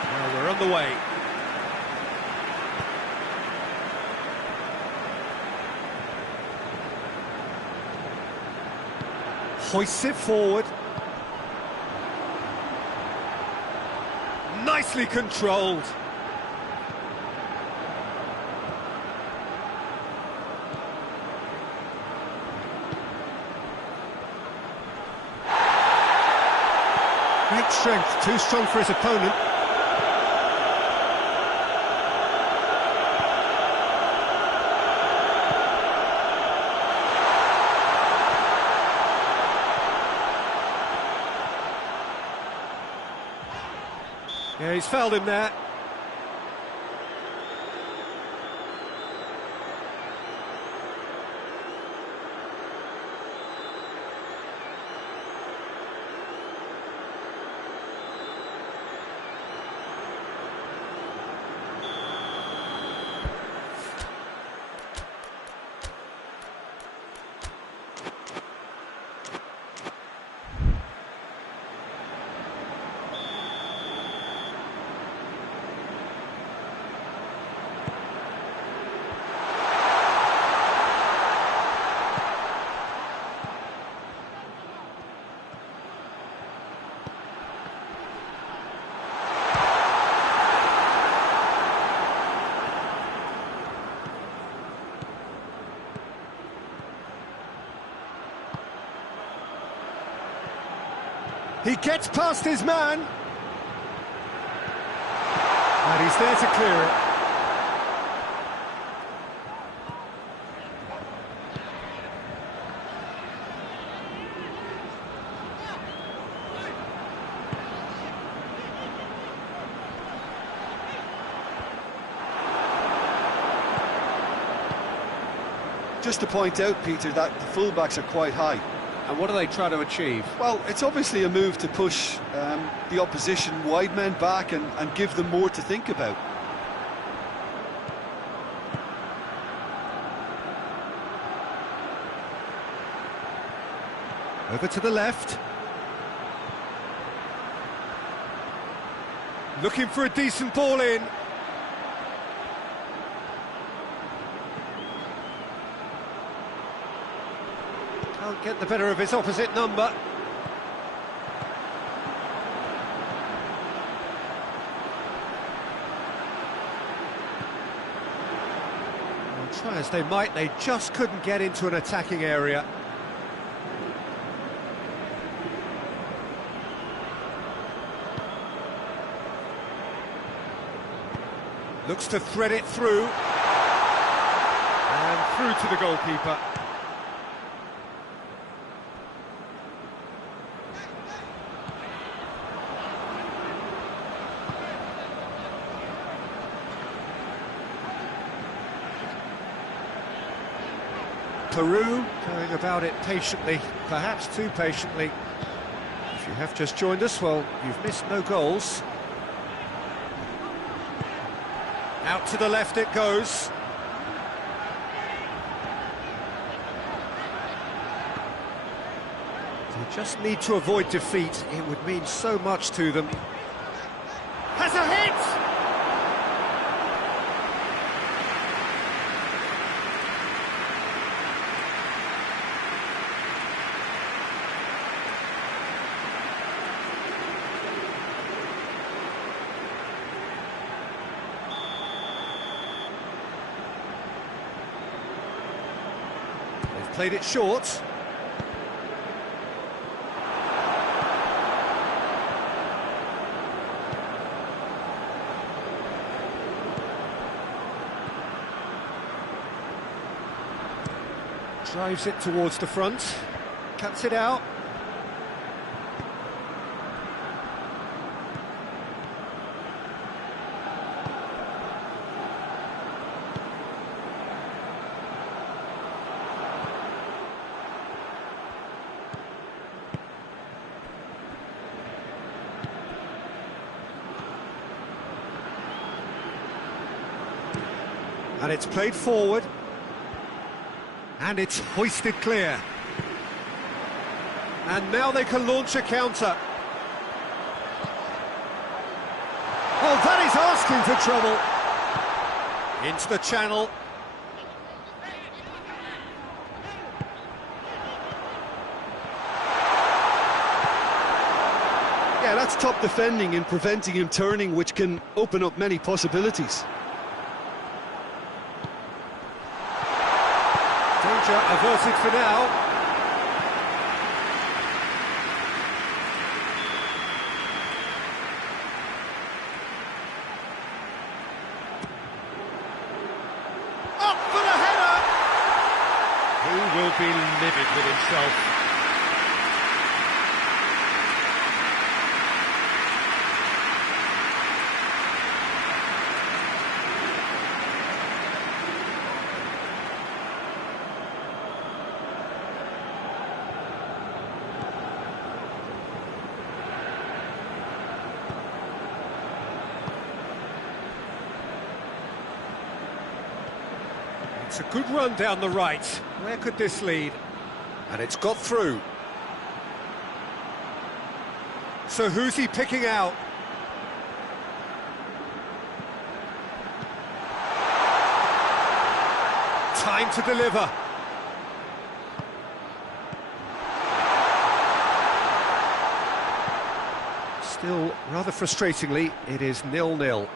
Well, we're on the way. Hoists it forward. Nicely controlled. Great strength, too strong for his opponent. Yeah, he's fouled him there. He gets past his man. And he's there to clear it. Just to point out, Peter, that the fullbacks are quite high. And what do they try to achieve? Well, it's obviously a move to push the opposition wide men back and give them more to think about. Over to the left. Looking for a decent ball in. Can't get the better of his opposite number. Well, try as they might, they just couldn't get into an attacking area. Looks to thread it through. And through to the goalkeeper. Peru going about it patiently, perhaps too patiently. If you have just joined us, well, you've missed no goals. Out to the left it goes. They just need to avoid defeat. It would mean so much to them. Has a hit! They've played it short. Drives it towards the front, cuts it out. And it's played forward. And it's hoisted clear. And now they can launch a counter. Oh, that is asking for trouble. Into the channel. Yeah, that's top defending and preventing him turning, which can open up many possibilities. Danger averted for now. Up for the header! He will be livid with himself. It's a good run down the right. Where could this lead? And it's got through. So who's he picking out? Time to deliver. Still, rather frustratingly, it is 0-0.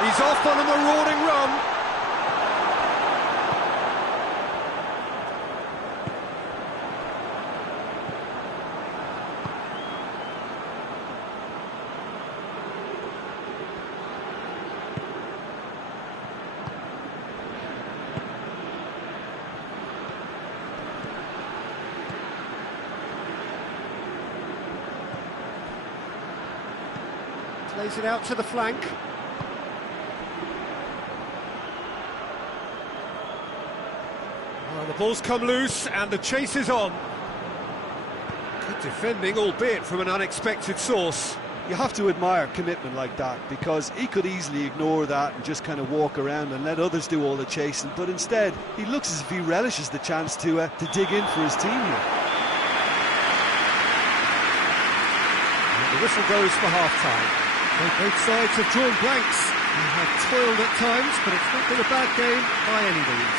He's off on a marauding run. Plays it out to the flank. Well, the ball's come loose and the chase is on. Good defending, albeit from an unexpected source. You have to admire commitment like that, because he could easily ignore that and just kind of walk around and let others do all the chasing, but instead he looks as if he relishes the chance to dig in for his team here. And the whistle goes for half-time. Well, both sides have drawn blanks. They have toiled at times, but it's not been a bad game by any means.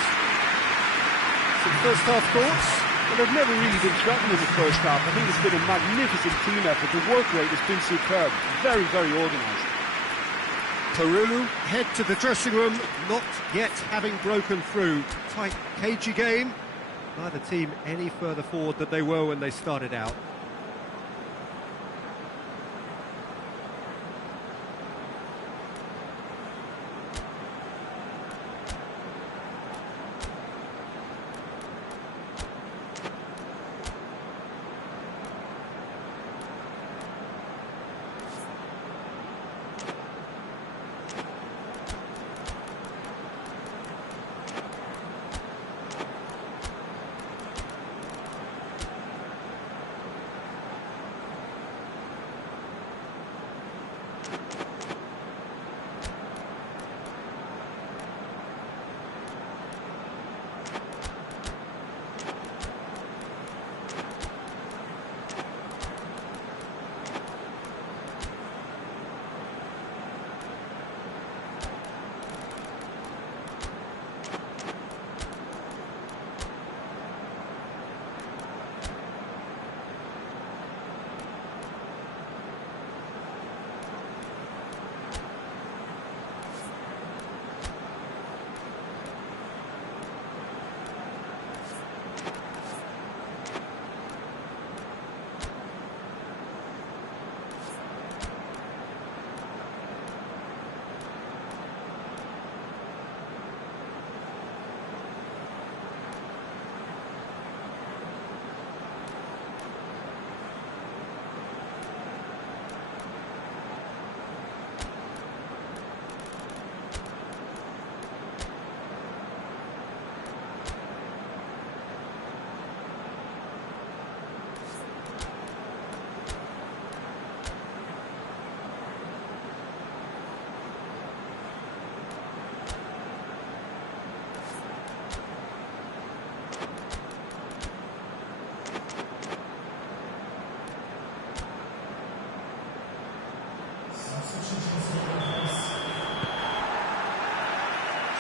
Some first half thoughts? Well, they've never really been threatened in the first half. I think it's been a magnificent team effort. The work rate has been superb. Very, very organised. Peru head to the dressing room, not yet having broken through. Tight, cagey game. Neither team any further forward than they were when they started out.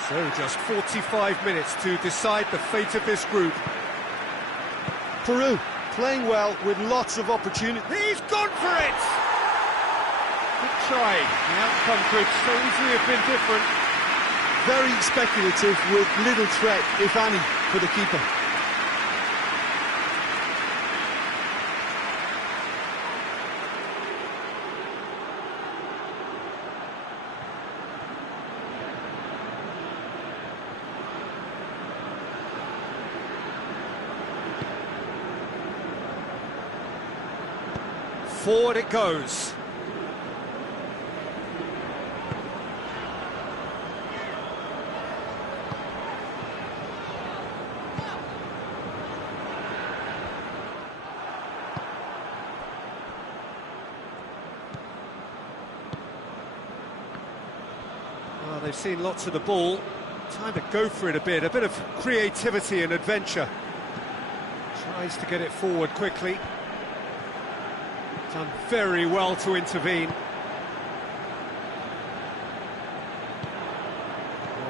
So just 45 minutes to decide the fate of this group. Peru playing well with lots of opportunity. He's gone for it! Good try. The outcome could so easily have been different. Very speculative with little threat, if any, for the keeper. Forward it goes. Well, they've seen lots of the ball. Time to go for it a bit of creativity and adventure. Tries to get it forward quickly. Done very well to intervene.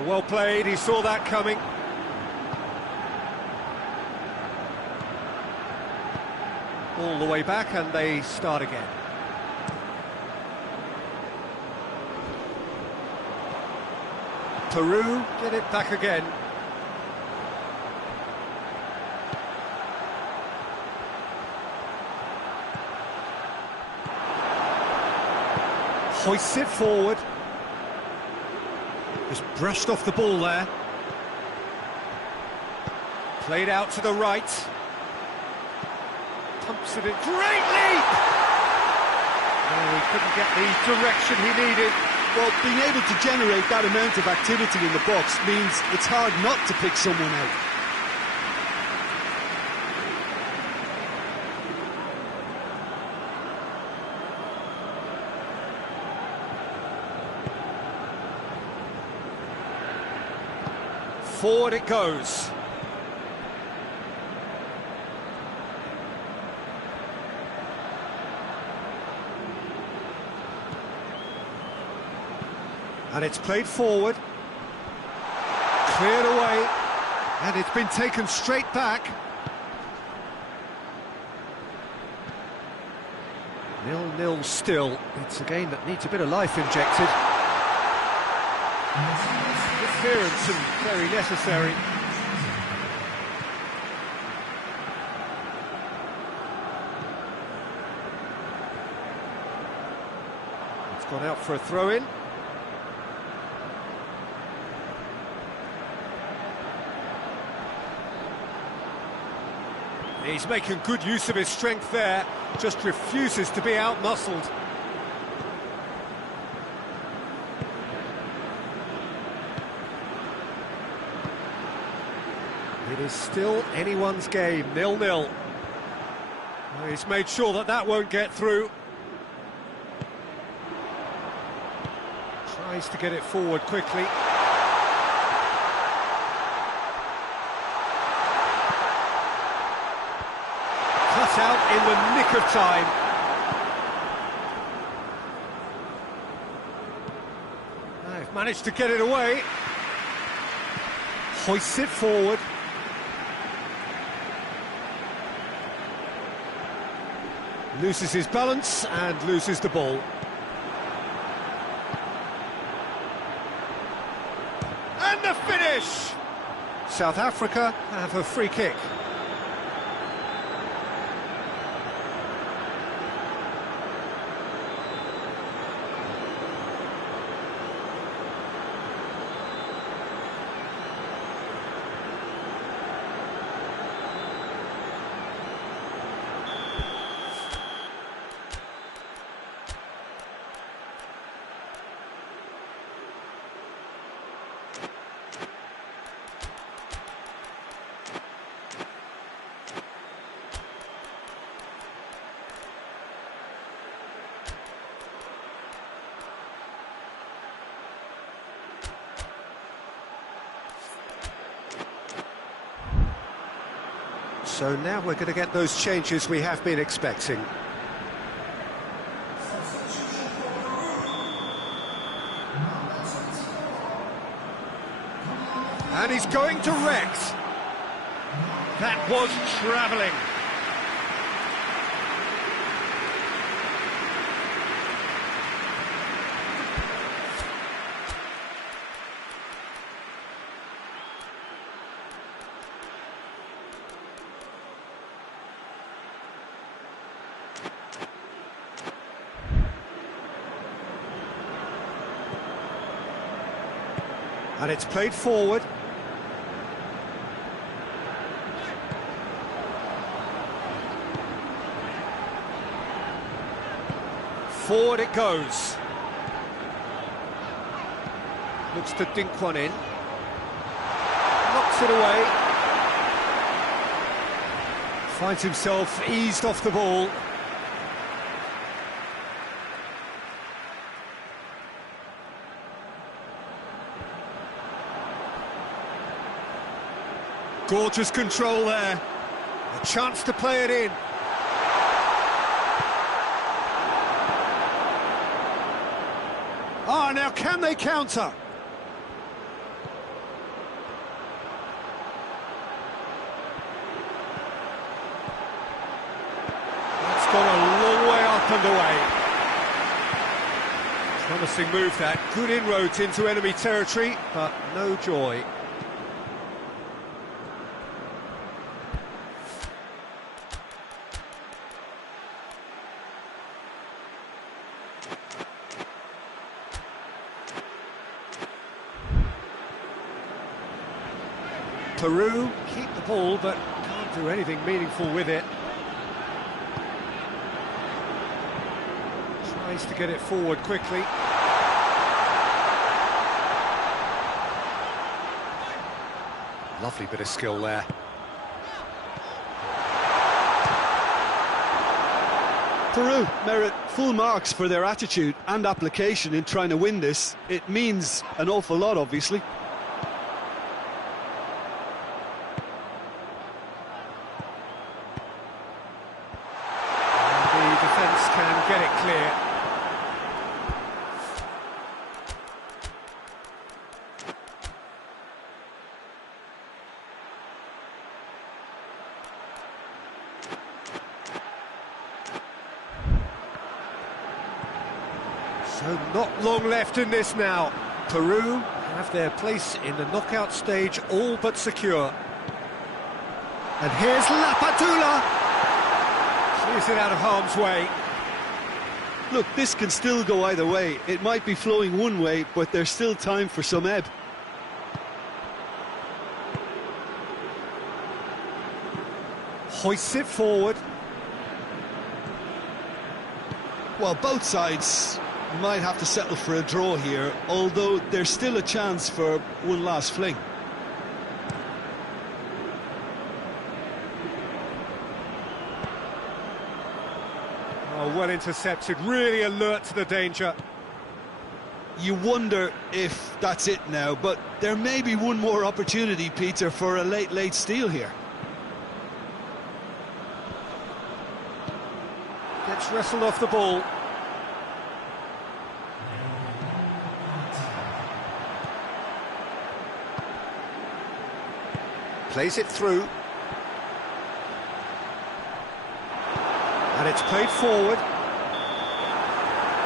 Well played, he saw that coming. All the way back and they start again. Peru get it back again. Hoists it forward. Just brushed off the ball there. Played out to the right. Pumps it in. Great leap! Oh, he couldn't get the direction he needed. Well, being able to generate that amount of activity in the box means it's hard not to pick someone out. Forward it goes. And it's played forward. Cleared away. And it's been taken straight back. 0-0 still. It's a game that needs a bit of life injected. Interference and very necessary. It's gone out for a throw-in. He's making good use of his strength there, just refuses to be out-muscled. It is still anyone's game, 0-0. Well, he's made sure that that won't get through. Tries to get it forward quickly. Cut out in the nick of time. They've managed to get it away. Hoists it forward. Loses his balance and loses the ball. And the finish! South Africa have a free kick. So now we're going to get those changes we have been expecting. and he's going direct. That was travelling. And it's played forward. Forward it goes. Looks to dink one in. Knocks it away. Finds himself eased off the ball. Gorgeous control there. A chance to play it in. Ah, now can they counter? That's gone a long way up and away. Promising move that. Good inroads into enemy territory, but no joy. Peru keep the ball, but can't do anything meaningful with it. Tries to get it forward quickly. Lovely bit of skill there. Peru merit full marks for their attitude and application in trying to win this. It means an awful lot, obviously. Can get it clear. So not long left in this now. Peru have their place in the knockout stage all but secure. And here's Lapadula. Clears it out of harm's way. Look, this can still go either way. It might be flowing one way, but there's still time for some ebb. Hoists it forward. Well, both sides might have to settle for a draw here, although there's still a chance for one last fling. Oh, well intercepted, really alert to the danger. You wonder if that's it now, but there may be one more opportunity, Peter, for a late steal here. Gets wrestled off the ball. Plays it through. And it's played forward.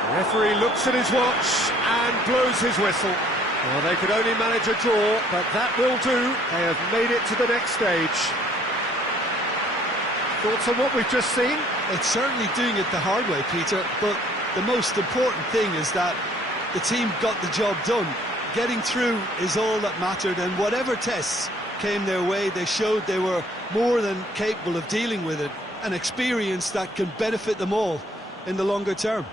The referee looks at his watch and blows his whistle. Well, they could only manage a draw, but that will do. They have made it to the next stage. Thoughts on what we've just seen? It's certainly doing it the hard way, Peter, but the most important thing is that the team got the job done. Getting through is all that mattered, and whatever tests came their way, they showed they were more than capable of dealing with it. An experience that can benefit them all in the longer term.